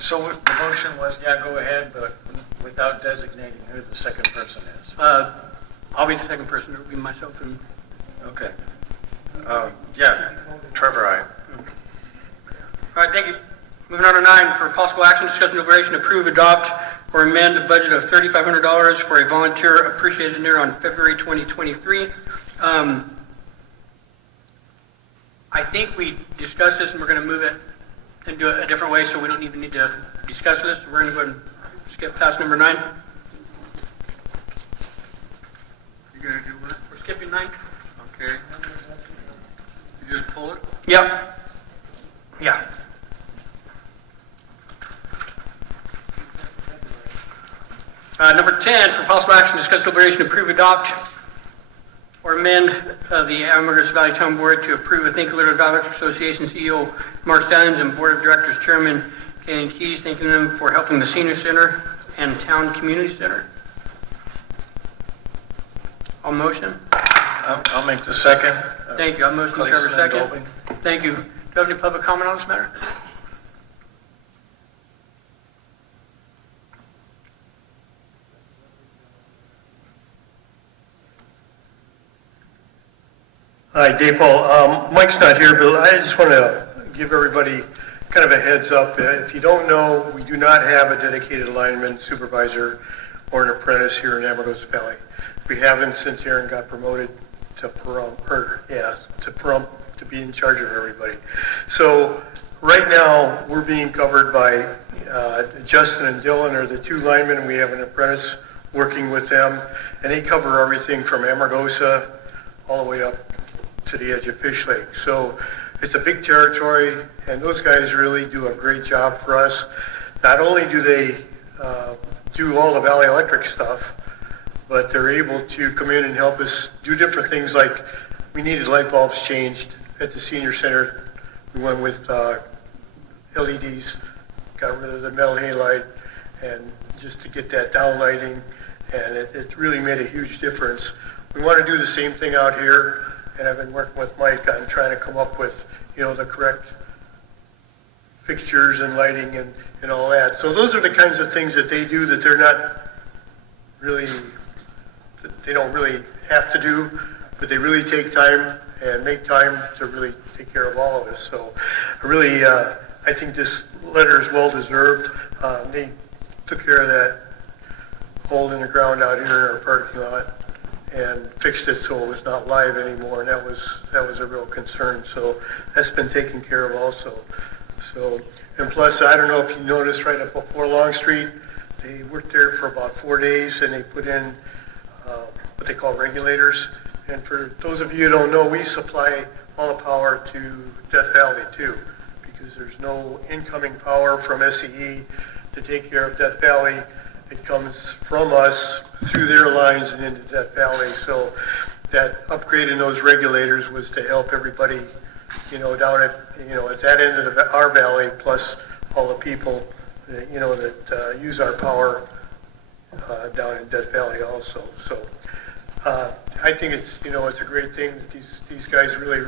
So the motion was, yeah, go ahead, but without designating who the second person is. I'll be the second person. It'll be myself and... Okay. Yeah, Trevor, aye. All right, thank you. Moving on to 9, for possible action, discussion, deliberation, approve, adopt, or amend a budget of $3,500 for a volunteer appreciation dinner on February 2023. I think we discussed this and we're going to move it and do it a different way, so we don't even need to discuss this. We're going to go ahead and skip past number 9. You gonna do what? We're skipping 9. Okay. You just pull it? Yep. Yeah. Number 10, for possible action, discuss deliberation, approve, adopt, or amend the Amargosa Valley Town Board to approve a Think a Little Dialect Association CEO Mark Steins and Board of Directors Chairman Ken Keys, thanking them for helping the Senior Center and Town Community Center. All motion? I'll make the second. Thank you. I'll motion, Trevor, Clayson and second. Dolby. Thank you. Do you have any public comment on this matter? Hi, Dave Paul. Mike's not here, but I just want to give everybody kind of a heads up. If you don't know, we do not have a dedicated lineman supervisor or an apprentice here in Amargosa Valley. We haven't since Aaron got promoted to to be in charge of everybody. So right now, we're being covered by Justin and Dylan are the two linemen, and we have an apprentice working with them, and they cover everything from Amargosa all the way up to the edge of Fish Lake. So it's a big territory, and those guys really do a great job for us. Not only do they do all the Valley Electric stuff, but they're able to come in and help us do different things, like we needed light bulbs changed at the senior center. We went with LEDs, got rid of the metal halide, and just to get that down lighting, and it really made a huge difference. We want to do the same thing out here, and I've been working with Mike on trying to come up with, the correct fixtures and lighting and all that. So those are the kinds of things that they do that they're not really, they don't really have to do, but they really take time and make time to really take care of all of us. So really, I think this letter is well deserved. They took care of that hole in the ground out here in our parking lot and fixed it so it was not live anymore, and that was a real concern. So that's been taken care of also. So, and plus, I don't know if you noticed, right up before Long Street, they worked there for about 4 days, and they put in what they call regulators. And for those of you who don't know, we supply all the power to Death Valley too, because there's no incoming power from SCE to take care of Death Valley. It comes from us through their lines and into Death Valley. So that upgrade in those regulators was to help everybody, down at that end of our valley, plus all the people, that use our power down in Death Valley also. So I think it's a great thing that these guys really,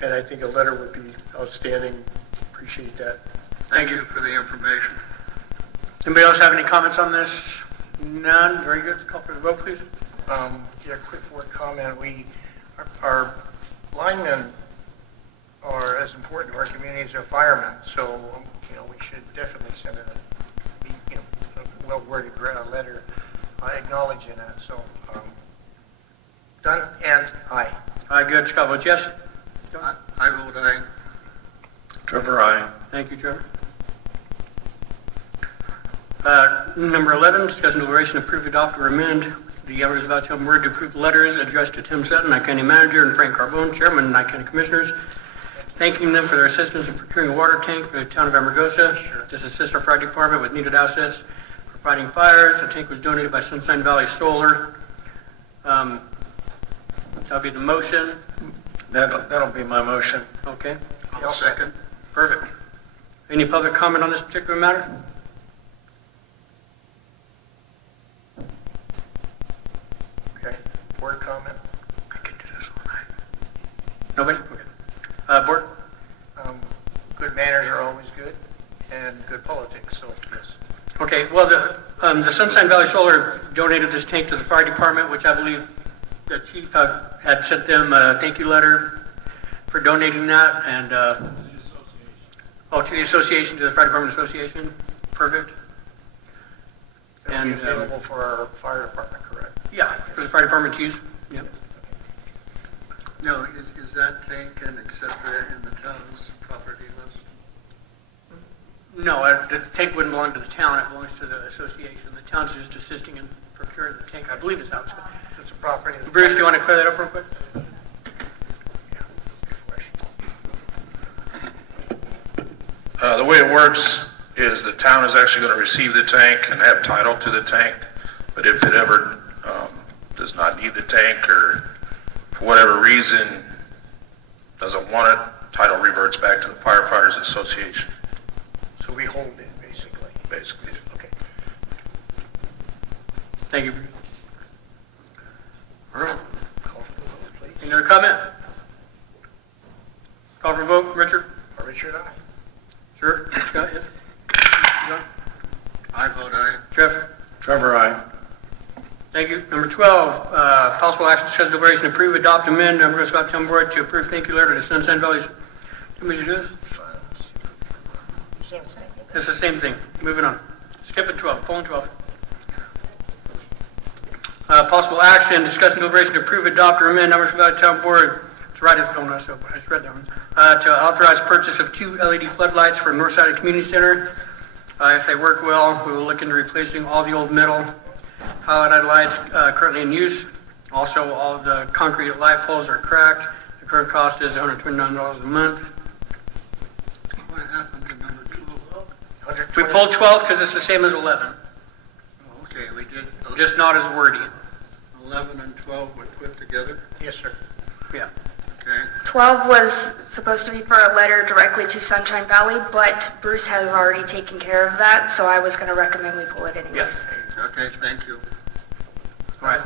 and I think a letter would be outstanding. Appreciate that. Thank you for the information. Anybody else have any comments on this? None? Very good. Call for the vote, please. Quick word comment. Our linemen are as important to our community as our firemen, so, we should definitely send a well-worded letter acknowledging that. So, done and aye. Aye, good. Scott votes yes. I vote aye. Trevor, aye. Thank you, Trevor. Number 11, discuss and deliberation approve, adopt, or amend the Amargosa Valley Telephone Board to approve letters addressed to Tim Sutton, Nye County Manager, and Frank Carbone, Chairman of Nye County Commissioners, thanking them for their assistance in procuring a water tank for the town of Amargosa. This assists our fire department with needed assets for fighting fires. The tank was donated by Sunshine Valley Solar. That'll be the motion. That'll be my motion. Okay, I'll second. perfect. Any public comment on this particular matter? Okay. Board comment. I can do this all night. Nobody? Okay. Board? Good manners are always good, and good politics, so yes. Okay, well, the Sunshine Valley Solar donated this tank to the fire department, which I believe the chief had sent them a thank you letter for donating that, and, to the association, to the Fire Department Association. Perfect. It'll be available for our fire department, correct? Yeah, for the fire department to use. Yep. No, is that tank and et cetera in the town's property list? No, the tank wouldn't belong to the town, it belongs to the association. The town's just assisting in procuring the tank, I believe is how it's going. It's a property. Bruce, do you want to clear that up real quick? The way it works is the town is actually going to receive the tank and have title to the tank, but if it ever does not need the tank or for whatever reason doesn't want it, title reverts back to the Firefighters Association. So we hold it, basically. Basically. Okay. Thank you. All right. Call for the vote, please. Any other comment? Call for vote, Richard? Richard, aye. Sure. Scott, yes. John? I vote aye. Jeff? Trevor, aye. Thank you. Number 12, possible action, discuss deliberation, approve, adopt, amend, Amargosa Town Board to approve thank you letter to Sunshine Valley's. Somebody do this? Same thing. It's the same thing. Moving on. Skip it 12, pulling 12. Possible action, discuss deliberation to approve, adopt, or amend Amargosa Town Board. It's right at the phone, so I just read that one. To authorize purchase of 2 LED floodlights for North Side Community Center. If they work well, we will look into replacing all the old metal highlighted lights currently in use. Also, all of the concrete light poles are cracked. The current cost is $129 a month. What happened to number 12? We pulled 12 because it's the same as 11, Oh, okay, we did just not as wordy. 11 and 12 were put together? Yes, sir. Yeah. Okay. 12 was supposed to be for a letter directly to Sunshine Valley, but Bruce has already taken care of that, so I was going to recommend we pull it anyways. Yes. Okay, thank you. All right.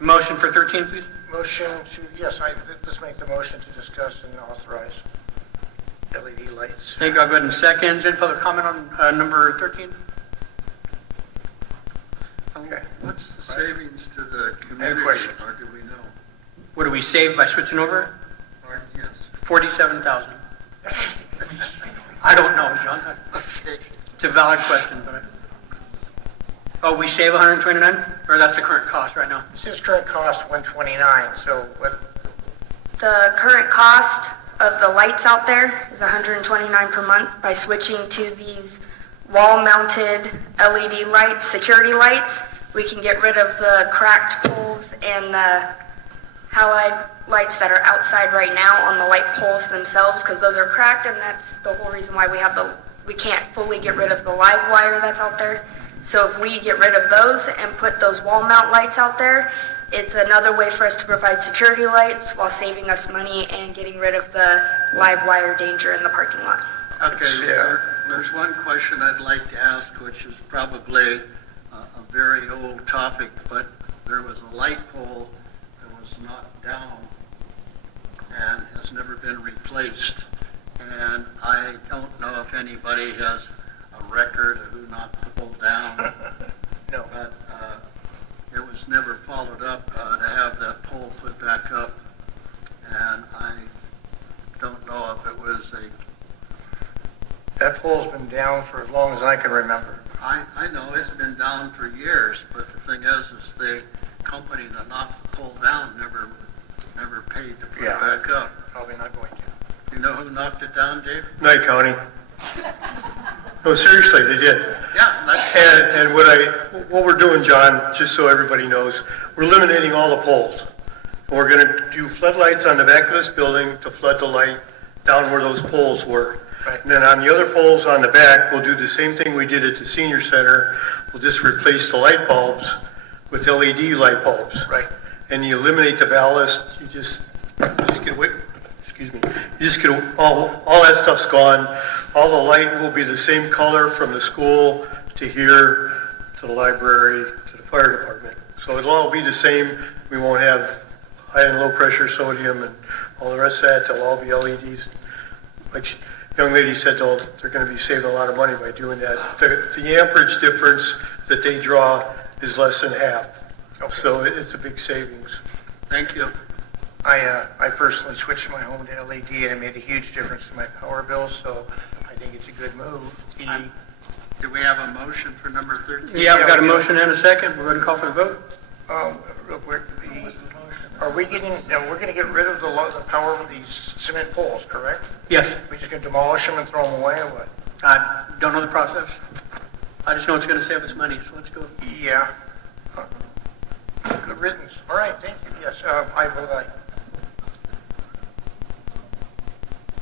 Motion for 13, please. Motion to, yes, let's make the motion to discuss and authorize LED lights. Thank you. I'll go ahead and second. Any public comment on number 13? Okay. What's the savings to the community, question. or do we know? What do we save by switching over? Or, yes. 47,000. I don't know, John. Okay. It's a valid question, but. Oh, we save 129, or that's the current cost right now? It says current cost 129, so what, The current cost of the lights out there is $129 per month. By switching to these wall-mounted LED lights, security lights, we can get rid of the cracked poles and the halide lights that are outside right now on the light poles themselves, because those are cracked, and that's the whole reason why we can't fully get rid of the live wire that's out there. So if we get rid of those and put those wall mount lights out there, it's another way for us to provide security lights while saving us money and getting rid of the live wire danger in the parking lot. Okay, there's one question I'd like to ask, which is probably a very old topic, but there was a light pole that was knocked down and has never been replaced. And I don't know if anybody has a record of who knocked the pole down. no. But it was never followed up to have that pole put back up. And I don't know if it was That pole's been down for as long as I can remember. I know it's been down for years, but the thing is the company that knocked the pole down never paid to put it back up. Probably not going to. You know who knocked it down, Dave? Nye County. No, seriously, they did. Yeah, that's And what we're doing, John, just so everybody knows, we're eliminating all the poles. And we're gonna do floodlights on the back of this building to flood the light down where those poles were. Right. And then on the other poles on the back, we'll do the same thing we did at the senior center. We'll just replace the light bulbs with LED light bulbs. Right. And you eliminate the ballast, you just get away, excuse me, you just get, all that stuff's gone. All the light will be the same color from the school to here, to the library, to the fire department. So it'll all be the same. We won't have high and low pressure sodium and all the rest of that. They'll all be LEDs. Like the young lady said, they're going to be saving a lot of money by doing that. The amperage difference that they draw is less than half. Okay. So it's a big savings. Thank you. I personally switched my home to LED and it made a huge difference in my power bill, so I think it's a good move. Do we have a motion for number 13? Yeah, we've got a motion and a second. We're going to call for the vote. Real quick, are we getting, we're going to get rid of the power of these cement poles, correct? Yes. We just going to demolish them and throw them away or what? I don't know the process. I just know it's going to save us money, so let's go. Yeah. Good riddance. All right, thank you. Yes, I vote aye.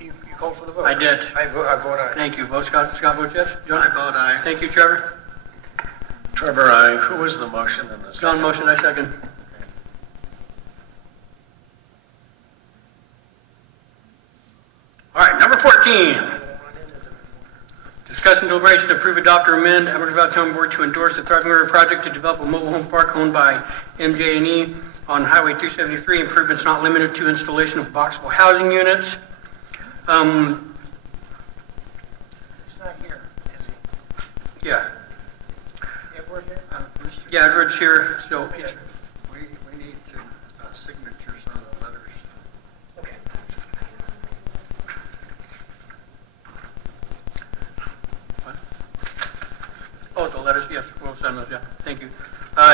You called for the vote? I did. I vote aye. Thank you. Vote Scott. Scott votes yes. John? I vote aye. Thank you, Trevor. Trevor, aye. Who was the motion in this? John motion, I second. All right, number 14. Discuss and deliberation to approve, adopt, or amend Amargosa Town Board to endorse the Thriving River project to develop a mobile home park owned by MJ&E on Highway 273. Improvements not limited to installation of boxable housing units. He's not here, is he? Yeah, Edward here? yeah, Edward's here, so, yeah. We need signatures on the letters. Okay. Oh, the letters, yes, we'll send those, yeah, thank you.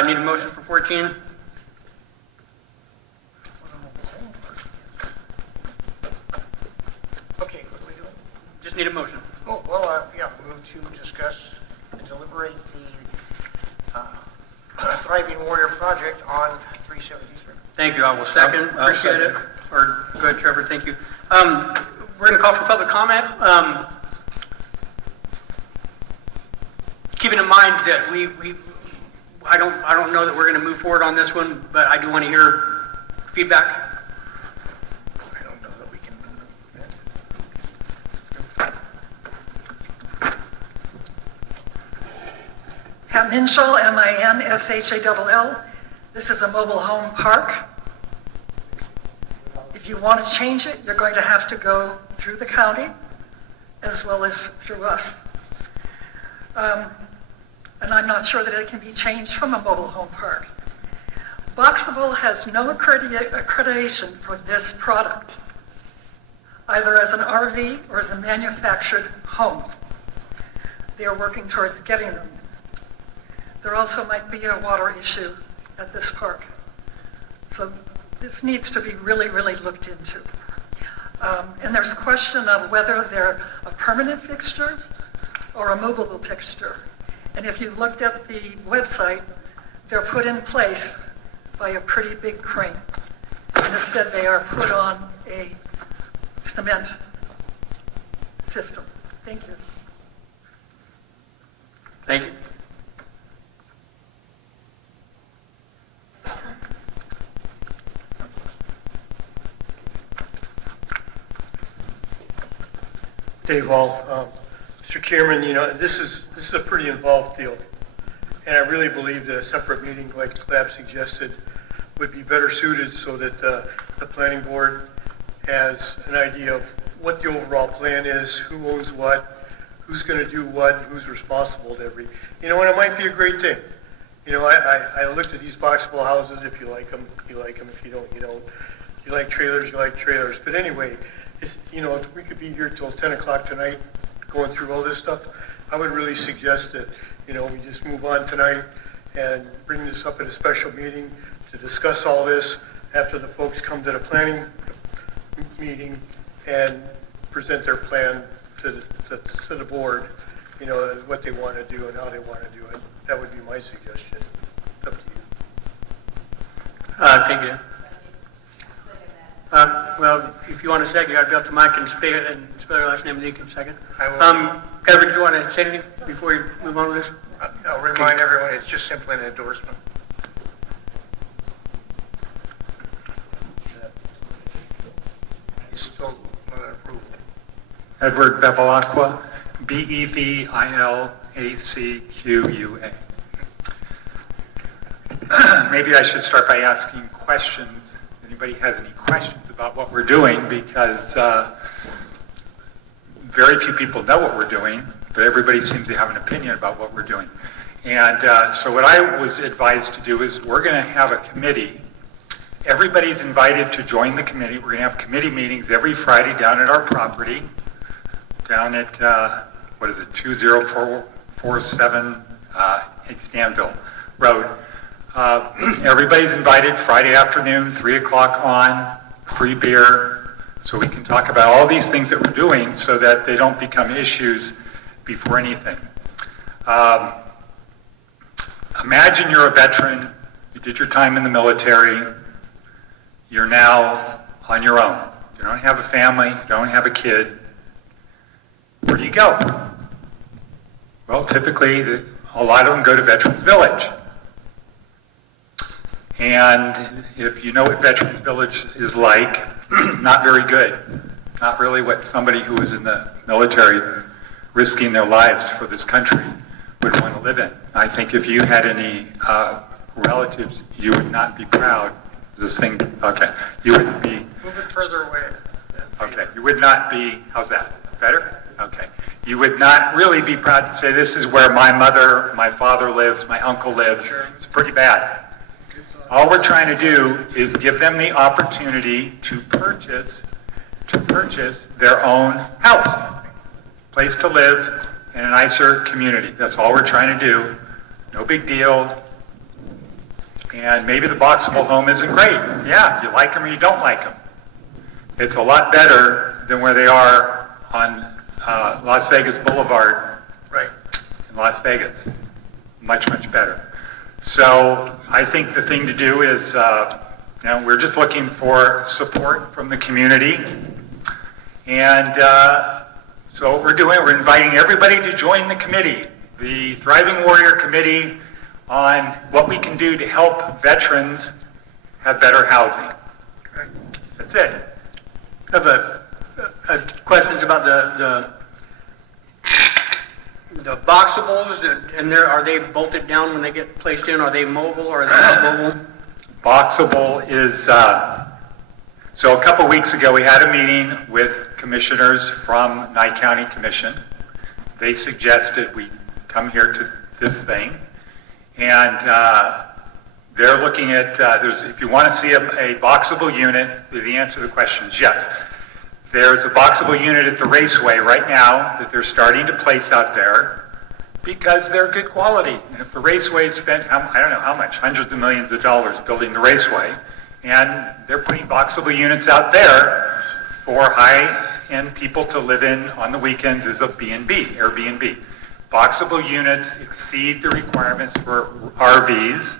Need a motion for 14? Okay, what are we doing? Just need a motion. Oh, well, yeah, move to discuss and deliberate the Thriving Warrior project on 373. Thank you, I will second, I'll appreciate it. second. Or, go ahead, Trevor, thank you. We're going to call for public comment. Keeping in mind that I don't know that we're going to move forward on this one, but I do want to hear feedback. I don't know that we can. Pat Minshall, M-I-N-S-H-A-L-L. This is a mobile home park. If you want to change it, you're going to have to go through the county as well as through us. And I'm not sure that it can be changed from a mobile home park. Boxable has no accreditation for this product, either as an RV or as a manufactured home. They are working towards getting them. There also might be a water issue at this park. So this needs to be really, really looked into. And there's a question of whether they're a permanent fixture or a movable fixture. And if you looked at the website, they're put in place by a pretty big crane. And it said they are put on a cement system. Thank you. Thank you. Dave Hall. Mr. Chairman, this is a pretty involved deal. And I really believe that a separate meeting like Clab suggested would be better suited so that the planning board has an idea of what the overall plan is, who owns what, who's going to do what, who's responsible to every, and it might be a great thing. I looked at these boxable houses. If you like them, you like them. If you don't, you don't. If you like trailers, you like trailers. But anyway, if we could be here till 10 o'clock tonight going through all this stuff, I would really suggest that, we just move on tonight and bring this up at a special meeting to discuss all this after the folks come to the planning meeting and present their plan to the board, what they want to do and how they want to do it. That would be my suggestion. Up to you. Thank you. Well, if you want to second, you got to be up to mic and spell your last name, and then you can second. I will. Kevin, do you want to say anything before you move on with this? I'll remind everyone, it's just simply an endorsement. It's still not an approval. Edward Bevilacqua, Bevilacqua. Maybe I should start by asking questions. If anybody has any questions about what we're doing, because very few people know what we're doing, but everybody seems to have an opinion about what we're doing. And so what I was advised to do is we're going to have a committee. Everybody's invited to join the committee. We're going to have committee meetings every Friday down at our property, down at, 20447 Stanville Road. Everybody's invited Friday afternoon, 3 o'clock on, free beer, so we can talk about all these things that we're doing so that they don't become issues before anything. Imagine you're a veteran, you did your time in the military, you're now on your own. You don't have a family, you don't have a kid. Where do you go? Well, typically, a lot of them go to Veterans Village. And if you know what Veterans Village is like, not very good. Not really what somebody who was in the military risking their lives for this country would want to live in. I think if you had any relatives, you would not be proud. This thing, okay, you wouldn't be. Move it further away. Okay, you would not be, how's that, better? Okay. You would not really be proud to say, this is where my mother, my father lives, my uncle lives. Sure. It's pretty bad. All we're trying to do is give them the opportunity to purchase their own house, place to live in a nicer community. That's all we're trying to do. No big deal. And maybe the boxable home isn't great. Yeah, you like them or you don't like them. It's a lot better than where they are on Las Vegas Boulevard Right. in Las Vegas. Much, much better. So I think the thing to do is, we're just looking for support from the community. And so what we're doing, we're inviting everybody to join the committee, the Thriving Warrior Committee, on what we can do to help veterans have better housing. That's it. I have questions about the boxables, and are they bolted down when they get placed in? Are they mobile or are they not mobile? Boxable is, so a couple weeks ago we had a meeting with commissioners from Nye County Commission. They suggested we come here to this thing, and they're looking at, if you want to see a boxable unit, the answer to the question is yes. There's a boxable unit at the Raceway right now that they're starting to place out there because they're good quality. And if the Raceway spent, I don't know how much, hundreds of millions of dollars building the Raceway, and they're putting boxable units out there for high-end people to live in on the weekends as a B&B, Airbnb. Boxable units exceed the requirements for RVs,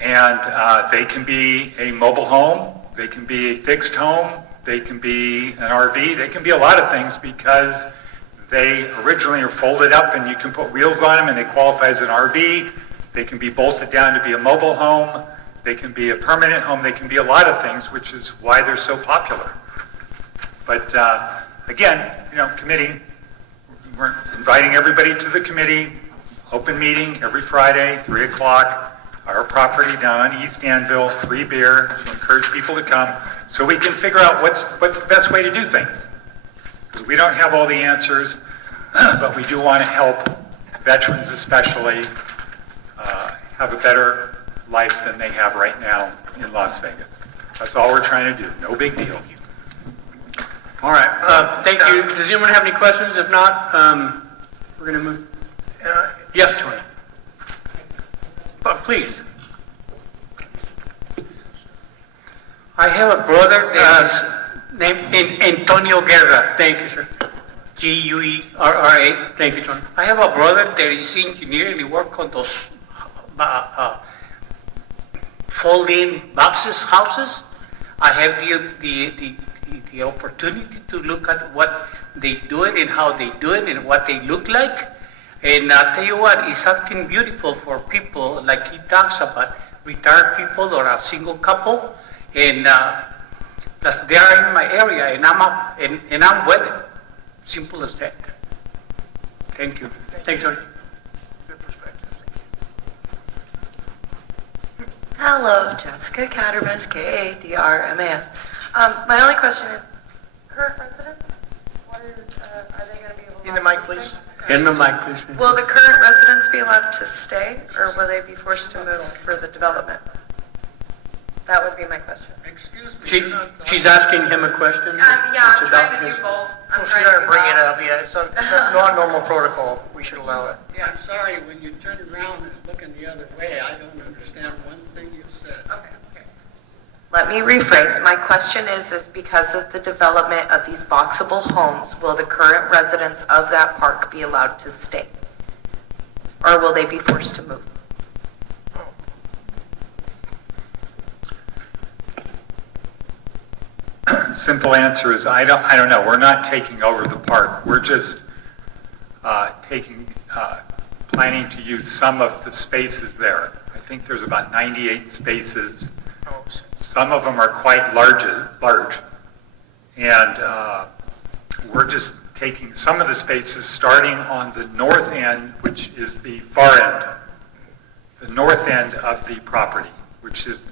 and they can be a mobile home, they can be a fixed home, they can be an RV, they can be a lot of things because they originally are folded up and you can put wheels on them and they qualify as an RV. They can be bolted down to be a mobile home. They can be a permanent home. They can be a lot of things, which is why they're so popular. But again, committee, we're inviting everybody to the committee, open meeting every Friday, 3 o'clock, our property down on East Danville, free beer to encourage people to come so we can figure out what's the best way to do things. Because we don't have all the answers, but we do want to help veterans especially have a better life than they have right now in Las Vegas. That's all we're trying to do. No big deal. All right. Thank you. Does anyone have any questions? If not, we're going to move. Yes, Tony. But please. I have a brother named Antonio Guerra. Thank you, sir. Guerra. Thank you, Tony. I have a brother that is engineering. He works on those fold-in boxes houses. I have the opportunity to look at what they do it and how they do it and what they look like. And I'll tell you what, it's something beautiful for people, like he talks about, retired people or a single couple. And plus they are in my area, and I'm with it. Simple as that. Thank you. Thanks, Tony. Good perspective. Hello, Jessica Cattermas, K-A-D-R-M-A-S. My only question is, current residents, are they going to be able to... In the mic, please. In the mic, please. Will the current residents be allowed to stay, or will they be forced to move for the development? That would be my question. Excuse me. She's asking him a question. Yeah, I'm trying to do both. Well, she's going to bring it up, yeah. It's a non-normal protocol. We should allow it. Yeah, I'm sorry, when you turn around and looking the other way, I don't understand one thing you said. Okay. Let me rephrase. My question is because of the development of these boxable homes, will the current residents of that park be allowed to stay? Or will they be forced to move? Simple answer is I don't know. We're not taking over the park. We're just planning to use some of the spaces there. I think there's about 98 spaces. Some of them are quite large, and we're just taking some of the spaces starting on the north end, which is the far end, the north end of the property, which is,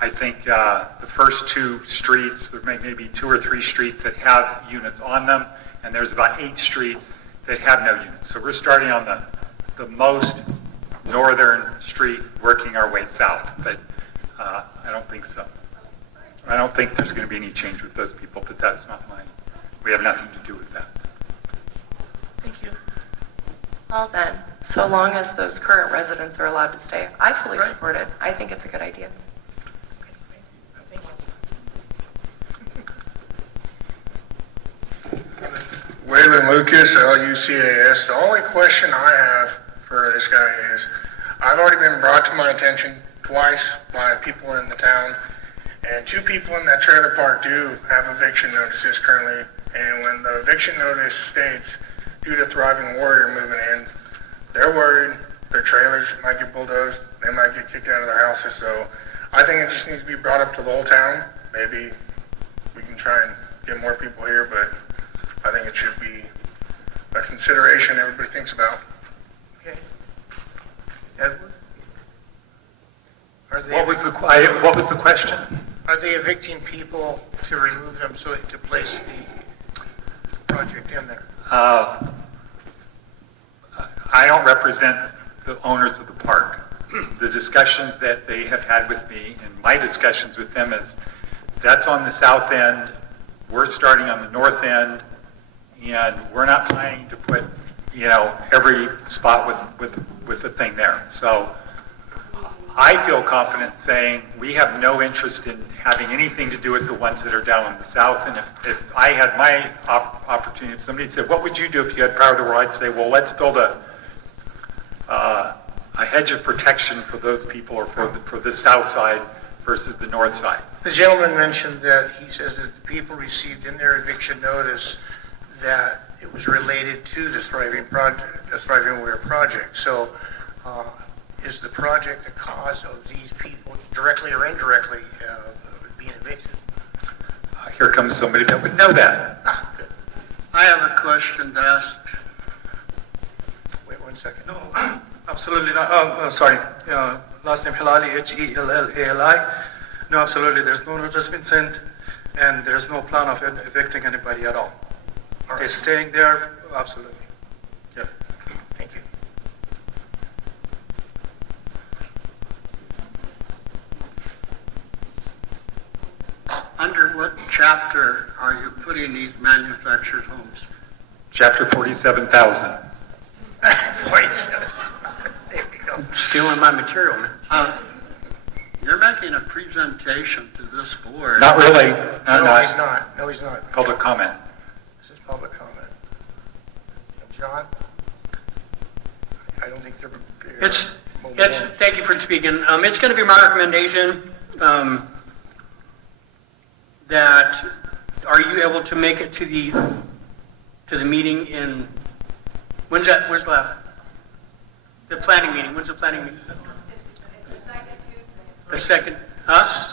I think, the first two streets. There may be 2 or 3 streets that have units on them, and there's about 8 streets that have no units. So we're starting on the most northern street, working our way south, but I don't think so. I don't think there's going to be any change with those people, but that's not mine. We have nothing to do with that. Thank you. Well then, so long as those current residents are allowed to stay, I fully support it. I think it's a good idea. Waylon Lucas, LUCAS. The only question I have for this guy is, I've already been brought to my attention twice by people in the town, and 2 people in that trailer park do have eviction notices currently, and when the eviction notice states, due to Thriving Warrior moving in, they're worried their trailers might get bulldozed, they might get kicked out of their houses, so I think it just needs to be brought up to the whole town. Maybe we can try and get more people here, but I think it should be a consideration everybody thinks about. Okay. Edward? What was the question? Are they evicting people to remove them so to place the project in there? I don't represent the owners of the park. The discussions that they have had with me and my discussions with them is that's on the south end. We're starting on the north end, and we're not planning to put, every spot with a thing there. So I feel confident saying we have no interest in having anything to do with the ones that are down on the south. And if I had my opportunity, if somebody said, what would you do if you had power of the world? I'd say, well, let's build a hedge of protection for those people, or for the south side versus the north side. The gentleman mentioned that he says that the people received in their eviction notice that it was related to the Thriving Warrior project. So is the project the cause of these people, directly or indirectly, being evicted? Here comes somebody that would know that. Good. I have a question to ask. Wait 1 second. No, absolutely not. Sorry. Last name Hilali, Hellali. No, absolutely. There's no notice been sent, and there's no plan of evicting anybody at all. They're staying there, absolutely. Yeah. Thank you. Under what chapter are you putting these manufactured homes? Chapter 47,000. 47. There we go. Stealing my material, man. You're making a presentation to this board. Not really. No, he's not. No, he's not. Public comment. This is public comment. John? I don't think they're... Thank you for speaking. It's going to be my recommendation that, are you able to make it to the meeting in, when's the planning meeting? When's the planning meeting? The second,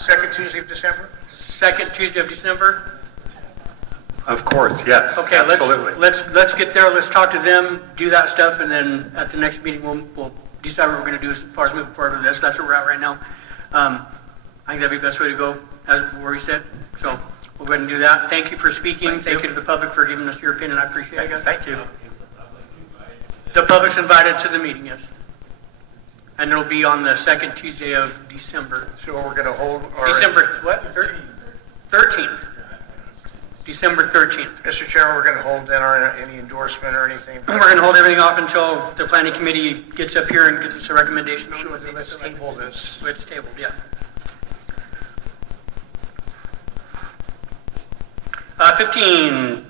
Second Tuesday of December? Second Tuesday of December? Of course, yes. Okay, absolutely. let's get there, let's talk to them, do that stuff, and then at the next meeting, we'll decide what we're gonna do as far as moving forward with this. That's where we're at right now. I think that'd be the best way to go, as Rory said. So we'll go ahead and do that. Thank you for speaking. Thank you to the public for giving us your opinion. I appreciate it. Thank you. The public's invited to the meeting, yes. And it'll be on the second Tuesday of December. So we're going to hold our... December, what? 13th. December 13th. Mr. Chairman, we're going to hold then any endorsement or anything. We're going to hold everything off until the planning committee gets up here and gives us a recommendation. So let's table this. It's tabled, yeah. 15,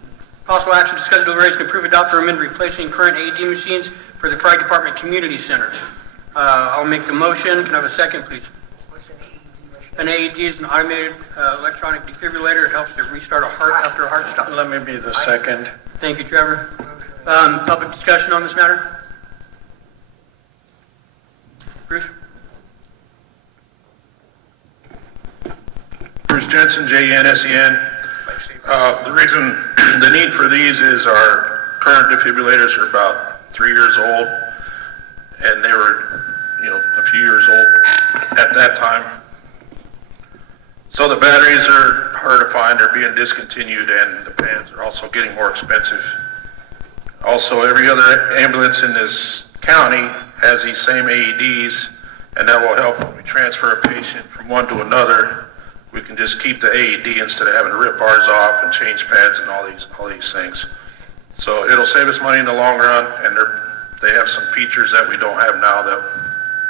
possible action, discuss deliberation, approve, adopt, or amend replacing current AED machines for the Pride Department Community Center. I'll make the motion. Can I have a second, please? An AED is an automated electronic defibrillator. It helps to restart a heart after a heart stop. Let me be the second. Thank you, Trevor. Public discussion on this matter? Bruce? Bruce Jensen, JNSEN. The reason The need for these is our current defibrillators are about 3 years old, and they were, a few years old at that time. So the batteries are hard to find, they're being discontinued, and the pads are also getting more expensive. Also, every other ambulance in this county has these same AEDs, and that will help when we transfer a patient from one to another. We can just keep the AED instead of having to rip ours off and change pads and all these things. So it'll save us money in the long run, and they have some features that we don't have now that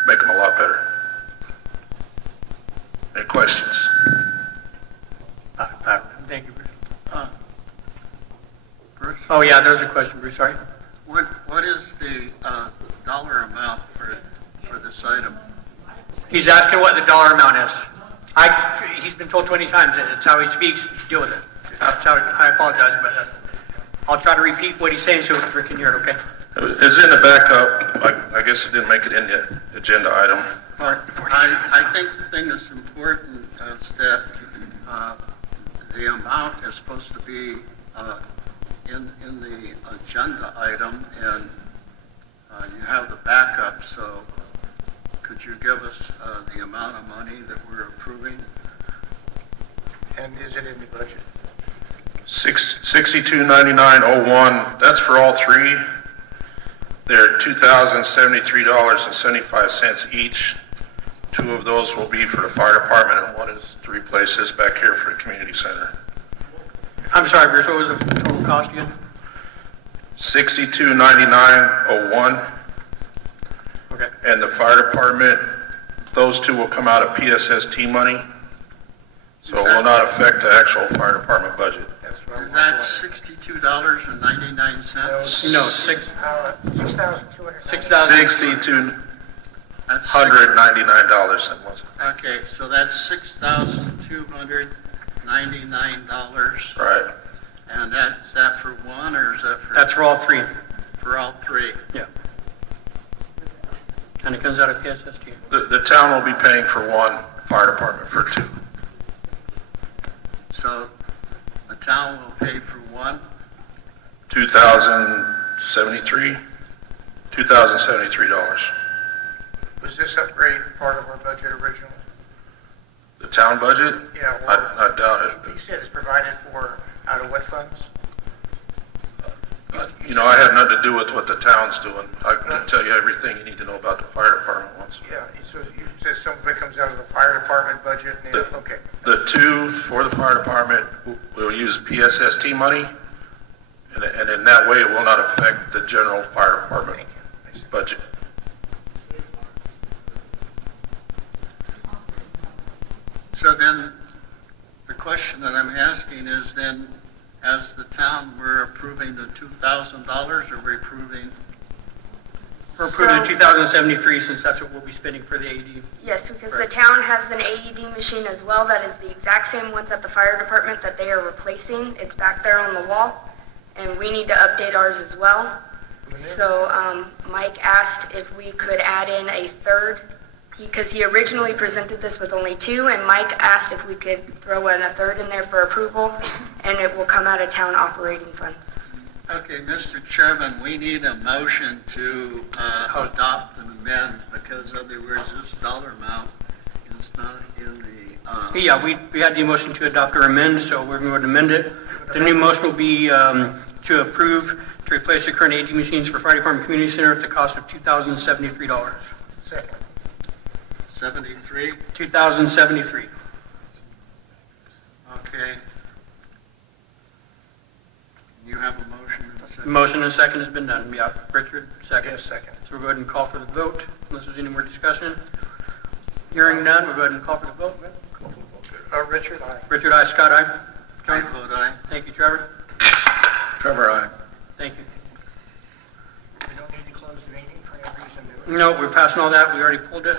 make them a lot better. Any questions? Thank you, Bruce. Bruce? Oh, yeah, there's a question, Bruce, sorry. What is the dollar amount for this item? He's asking what the dollar amount is. He's been told 20 times that it's how he speaks, deal with it. I apologize about that. I'll try to repeat what he's saying so Rick can hear it, okay? It's in the backup. I guess it didn't make it in the agenda item. I think the thing that's important is that the amount is supposed to be in the agenda item, and you have the backup, so could you give us the amount of money that we're approving? And is it in the budget? $62.99.01. That's for all three. They're $2,073.75 each. 2 of those will be for the fire department, and 1 is to replace this back here for the community center. I'm sorry, Bruce, what was the total cost again? $62.99.01. Okay. And the fire department, those 2 will come out of PSST money, so it will not affect the actual fire department budget. Is that $62.99? No, $6,200. $6,299. Okay, so that's $6,299. Right. And is that for one, or is that for? That's for all 3. For all 3. Yeah. And it comes out of PSST. The town will be paying for 1, fire department for 2. So the town will pay for 1? $2,073. $2,073. Was this upgrade part of our budget originally? The town budget? Yeah. I doubt it. You said it's provided for out of what funds? I had nothing to do with what the town's doing. I can tell you everything you need to know about the fire department once. Yeah, so you said some of it comes out of the fire department budget, and okay. The 2 for the fire department will use PSST money, and in that way it will not affect the general fire department budget. So then, the question that I'm asking is then, as the town, we're approving the $2,000, or we're approving? We're approving the 2,073 since that's what we'll be spending for the AED. Yes, because the town has an AED machine as well that is the exact same ones at the fire department that they are replacing. It's back there on the wall, and we need to update ours as well. So Mike asked if we could add in a third, because he originally presented this with only 2, and Mike asked if we could throw in a third in there for approval, and it will come out of town operating funds. Okay, Mr. Chairman, we need a motion to adopt and amend, because otherwise this dollar amount is not in the... Yeah, we had the motion to adopt or amend, so we're going to amend it. The new motion will be to approve to replace the current AED machines for Fire Department Community Center at the cost of $2,073. Second. 73? $2,073. Okay. You have a motion and a second? Motion and a second has been done. Yeah, Richard, second. Yes, second. So we'll go ahead and call for the vote, unless there's any more discussion. Hearing none, we'll go ahead and call for the vote. Richard, aye. Richard, aye. Scott, aye. I vote aye. Thank you, Trevor. Trevor, aye. Thank you. We don't need to close the meeting for any reason, do we? No, we're passing all that. We already pulled it.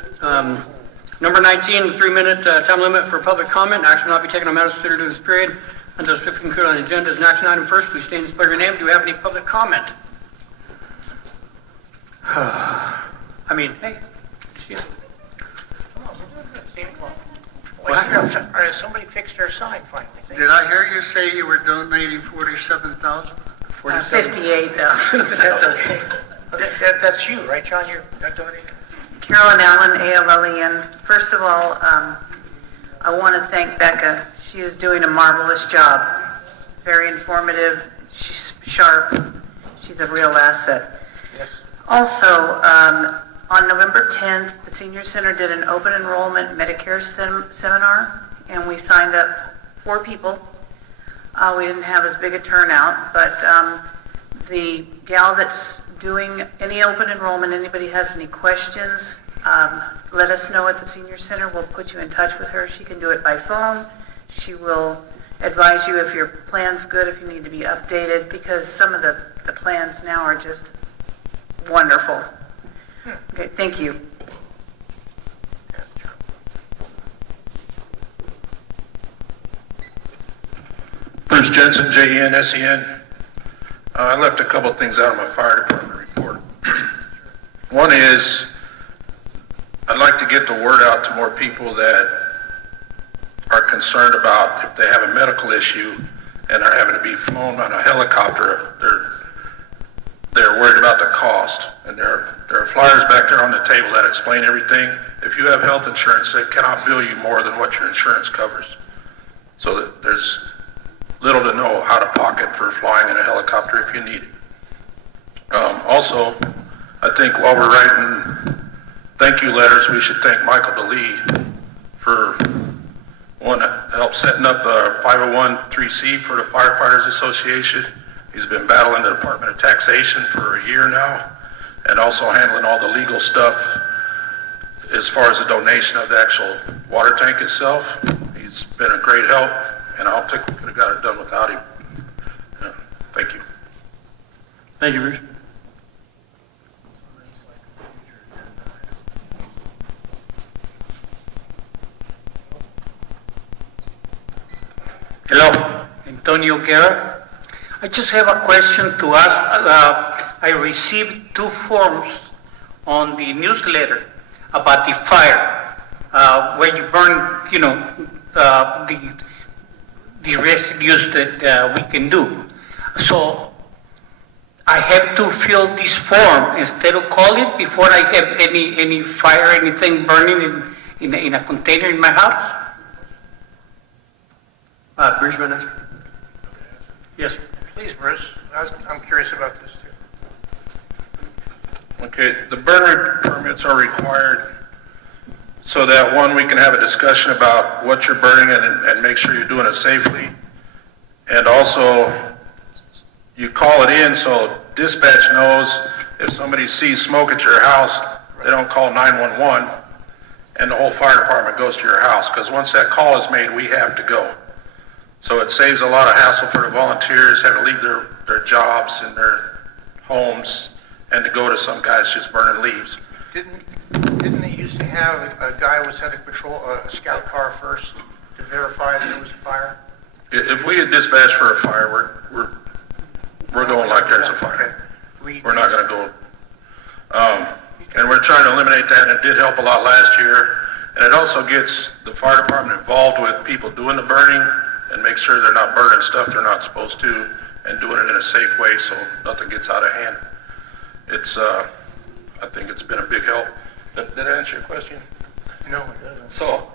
Number 19, 3-minute time limit for public comment. Action will not be taken on matters considered in this period until swiftly concluded on the agenda. As an action item first, please state and spell your name. Do we have any public comment? I mean, hey. Come on, we're doing good. 8 o'clock. All right, somebody fixed their sign finally. Did I hear you say you were donating 47,000? 58,000. That's okay. That's you, right, John? You're donating? Carolyn Allen, A-L-L-E-N. First of all, I want to thank Becca. She is doing a marvelous job. Very informative. She's sharp. She's a real asset. Yes. Also, on November 10th, the Senior Center did an open enrollment Medicare seminar, and we signed up 4 people. We didn't have as big a turnout, but the gal that's doing any open enrollment, anybody has any questions, let us know at the Senior Center. We'll put you in touch with her. She can do it by phone. She will advise you if your plan's good, if you need to be updated, because some of the plans now are just wonderful. Okay, thank you. Bruce Jensen, J-E-N-S-E-N. I left a couple of things out of my fire department report. One is, I'd like to get the word out to more people that are concerned about if they have a medical issue and are having to be flown on a helicopter, they're worried about the cost. And there are flyers back there on the table that explain everything. If you have health insurance, they cannot bill you more than what your insurance covers. So that there's little to no out of pocket for flying in a helicopter if you need it. Also, I think while we're writing thank you letters, we should thank Michael DeLee for help setting up the 501(c)(3) for the Firefighters Association. He's been battling the Department of Taxation for a year now, and also handling all the legal stuff as far as the donation of the actual water tank itself. He's been a great help, and I don't think we could have got it done without him. Yeah, thank you. Thank you, Bruce. Hello, Antonio Guerra. I just have a question to ask. I received 2 forms on the newsletter about the fire, where you burn, the residues that we can do. So I have to fill this form instead of call it before I have any fire, anything burning in a container in my house? Bruce, you want to answer? Yes. Please, Bruce. I'm curious about this too. Okay, the burn permits are required so that, one, we can have a discussion about what you're burning and make sure you're doing it safely. And also, you call it in so dispatch knows if somebody sees smoke at your house, they don't call 911 and the whole fire department goes to your house, because once that call is made, we have to go. So it saves a lot of hassle for the volunteers, having to leave their jobs and their homes and to go to some guys just burning leaves. Didn't they used to have a guy was had to patrol a scout car first to verify that there was a fire? If we get dispatched for a fire, we're going like there's a fire. We're not going to go. And we're trying to eliminate that, and it did help a lot last year. And it also gets the fire department involved with people doing the burning and make sure they're not burning stuff they're not supposed to, and doing it in a safe way so nothing gets out of hand. It's, I think it's been a big help. Did that answer your question? No, it doesn't. So,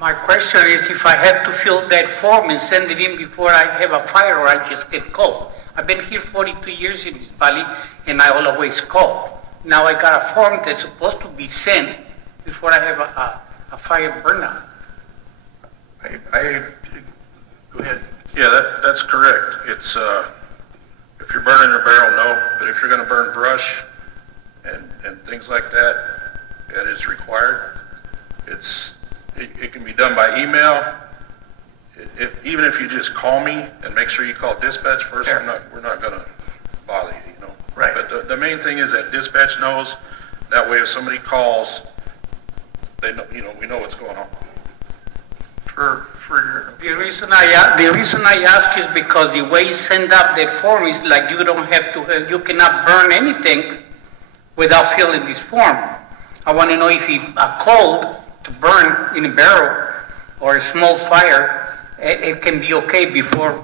My question is if I have to fill that form and send it in before I have a fire, or I just get called. I've been here 42 years in this valley, and I always call. Now I got a form that's supposed to be sent before I have a fire burnout. Go ahead. Yeah, that's correct. It's, if you're burning a barrel, no. But if you're going to burn brush and things like that, that is required. It can be done by email. Even if you just call me and make sure you call dispatch first, we're not going to bother you, you know. Right. But the main thing is that dispatch knows. That way, if somebody calls, they know, we know what's going on. The reason I ask is because the way you send up that form is like you don't have to, you cannot burn anything without filling this form. I want to know if a cold to burn in a barrel, or a small fire, it can be okay before,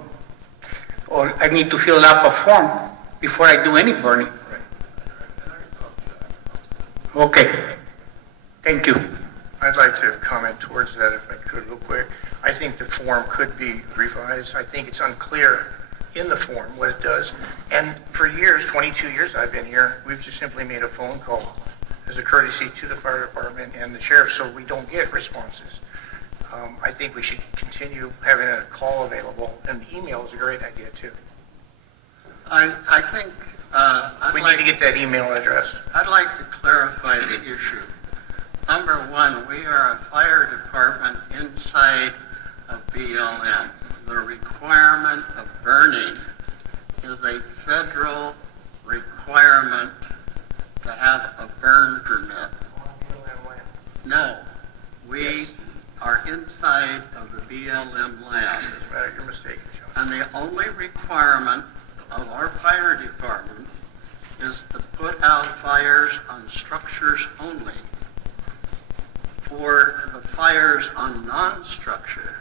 or I need to fill out a form before I do any burning. Okay, thank you. I'd like to comment towards that if I could real quick. I think the form could be revised. I think it's unclear in the form what it does. And for years, 22 years I've been here, we've just simply made a phone call as a courtesy to the fire department and the sheriff so we don't get responses. I think we should continue having a call available, and email is a great idea too. I think, We need to get that email address. I'd like to clarify the issue. Number one, we are a fire department inside of BLM. The requirement of burning is a federal requirement to have a burn permit. No, we are inside of the BLM land. You're mistaken, John. And the only requirement of our fire department is to put out fires on structures only. For the fires on non-structure,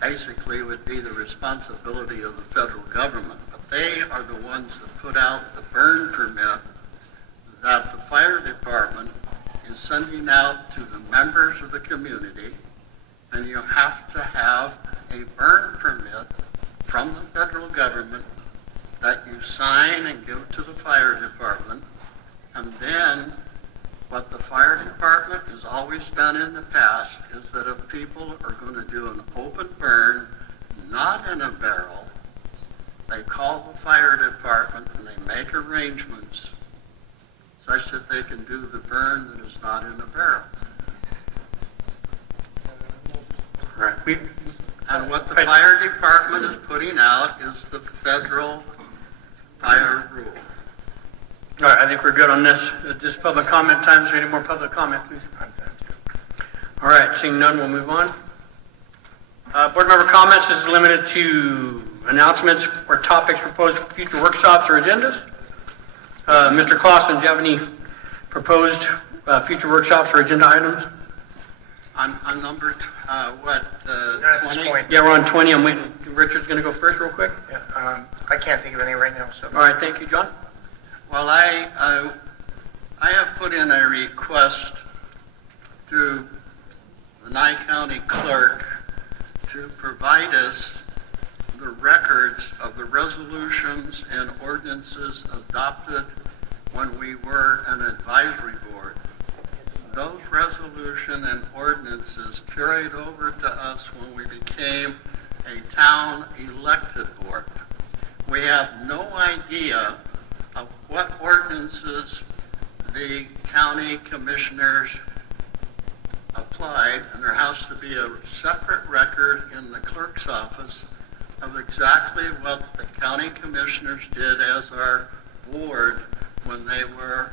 basically would be the responsibility of the federal government. But they are the ones that put out the burn permit that the fire department is sending out to the members of the community, and you have to have a burn permit from the federal government that you sign and give to the fire department. And then what the fire department has always done in the past is that if people are going to do an open burn, not in a barrel, they call the fire department and they make arrangements such that they can do the burn that is not in a barrel. Right. And what the fire department is putting out is the federal fire rule. All right, I think we're good on this. At this public comment time, is there any more public comment, please? All right, seeing none, we'll move on. Board member comments is limited to announcements or topics proposed for future workshops or agendas. Mr. Clausen, do you have any proposed future workshops or agenda items? On number, what, Not at this 20? point. Yeah, we're on 20. I'm waiting. Richard's going to go first real quick. Yeah, I can't think of any right now, so. All right, thank you, John. Well, I have put in a request to the Nye County Clerk to provide us the records of the resolutions and ordinances adopted when we were an advisory board. Those resolution and ordinances carried over to us when we became a town elected board. We have no idea of what ordinances the county commissioners applied, and there has to be a separate record in the clerk's office of exactly what the county commissioners did as our board when they were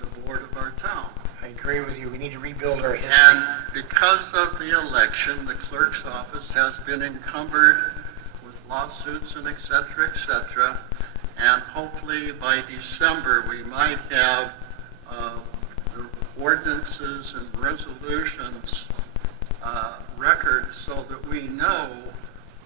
the board of our town. I agree with you. We need to rebuild our history. And because of the election, the clerk's office has been encumbered with lawsuits and et cetera, and hopefully by December we might have the ordinances and resolutions records so that we know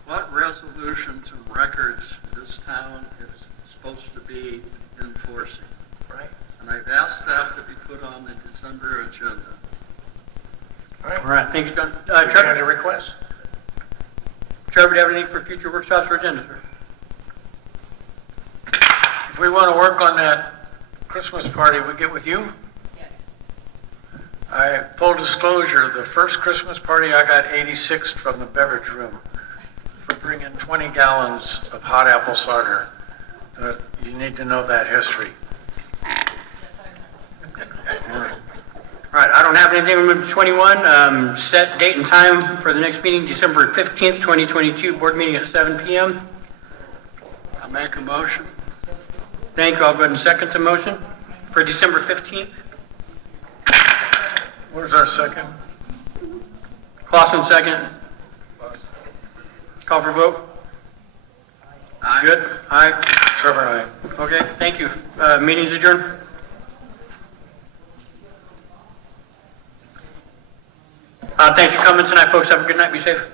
what resolutions and records this town is supposed to be enforcing. Right. And I've asked that to be put on the December agenda. All right, thank you, John. Any other Trevor, requests? do you have anything for future workshops or agendas? Sir? If we want to work on that Christmas party, we get with you? Yes. Full disclosure, the first Christmas party, I got 86 from the beverage room for bringing 20 gallons of hot apple cider. You need to know that history. All right, I don't have anything on number 21. Set date and time for the next meeting, December 15th, 2022, board meeting at 7 p.m. I make a motion. Thank you. I'll go ahead and second the motion for December 15th. Where's our second? Clausen, second. Call for vote. Aye. Good? Aye. Trevor, aye. Okay, thank you. Meeting's adjourned. Thanks for coming tonight, folks. Have a good night. Be safe.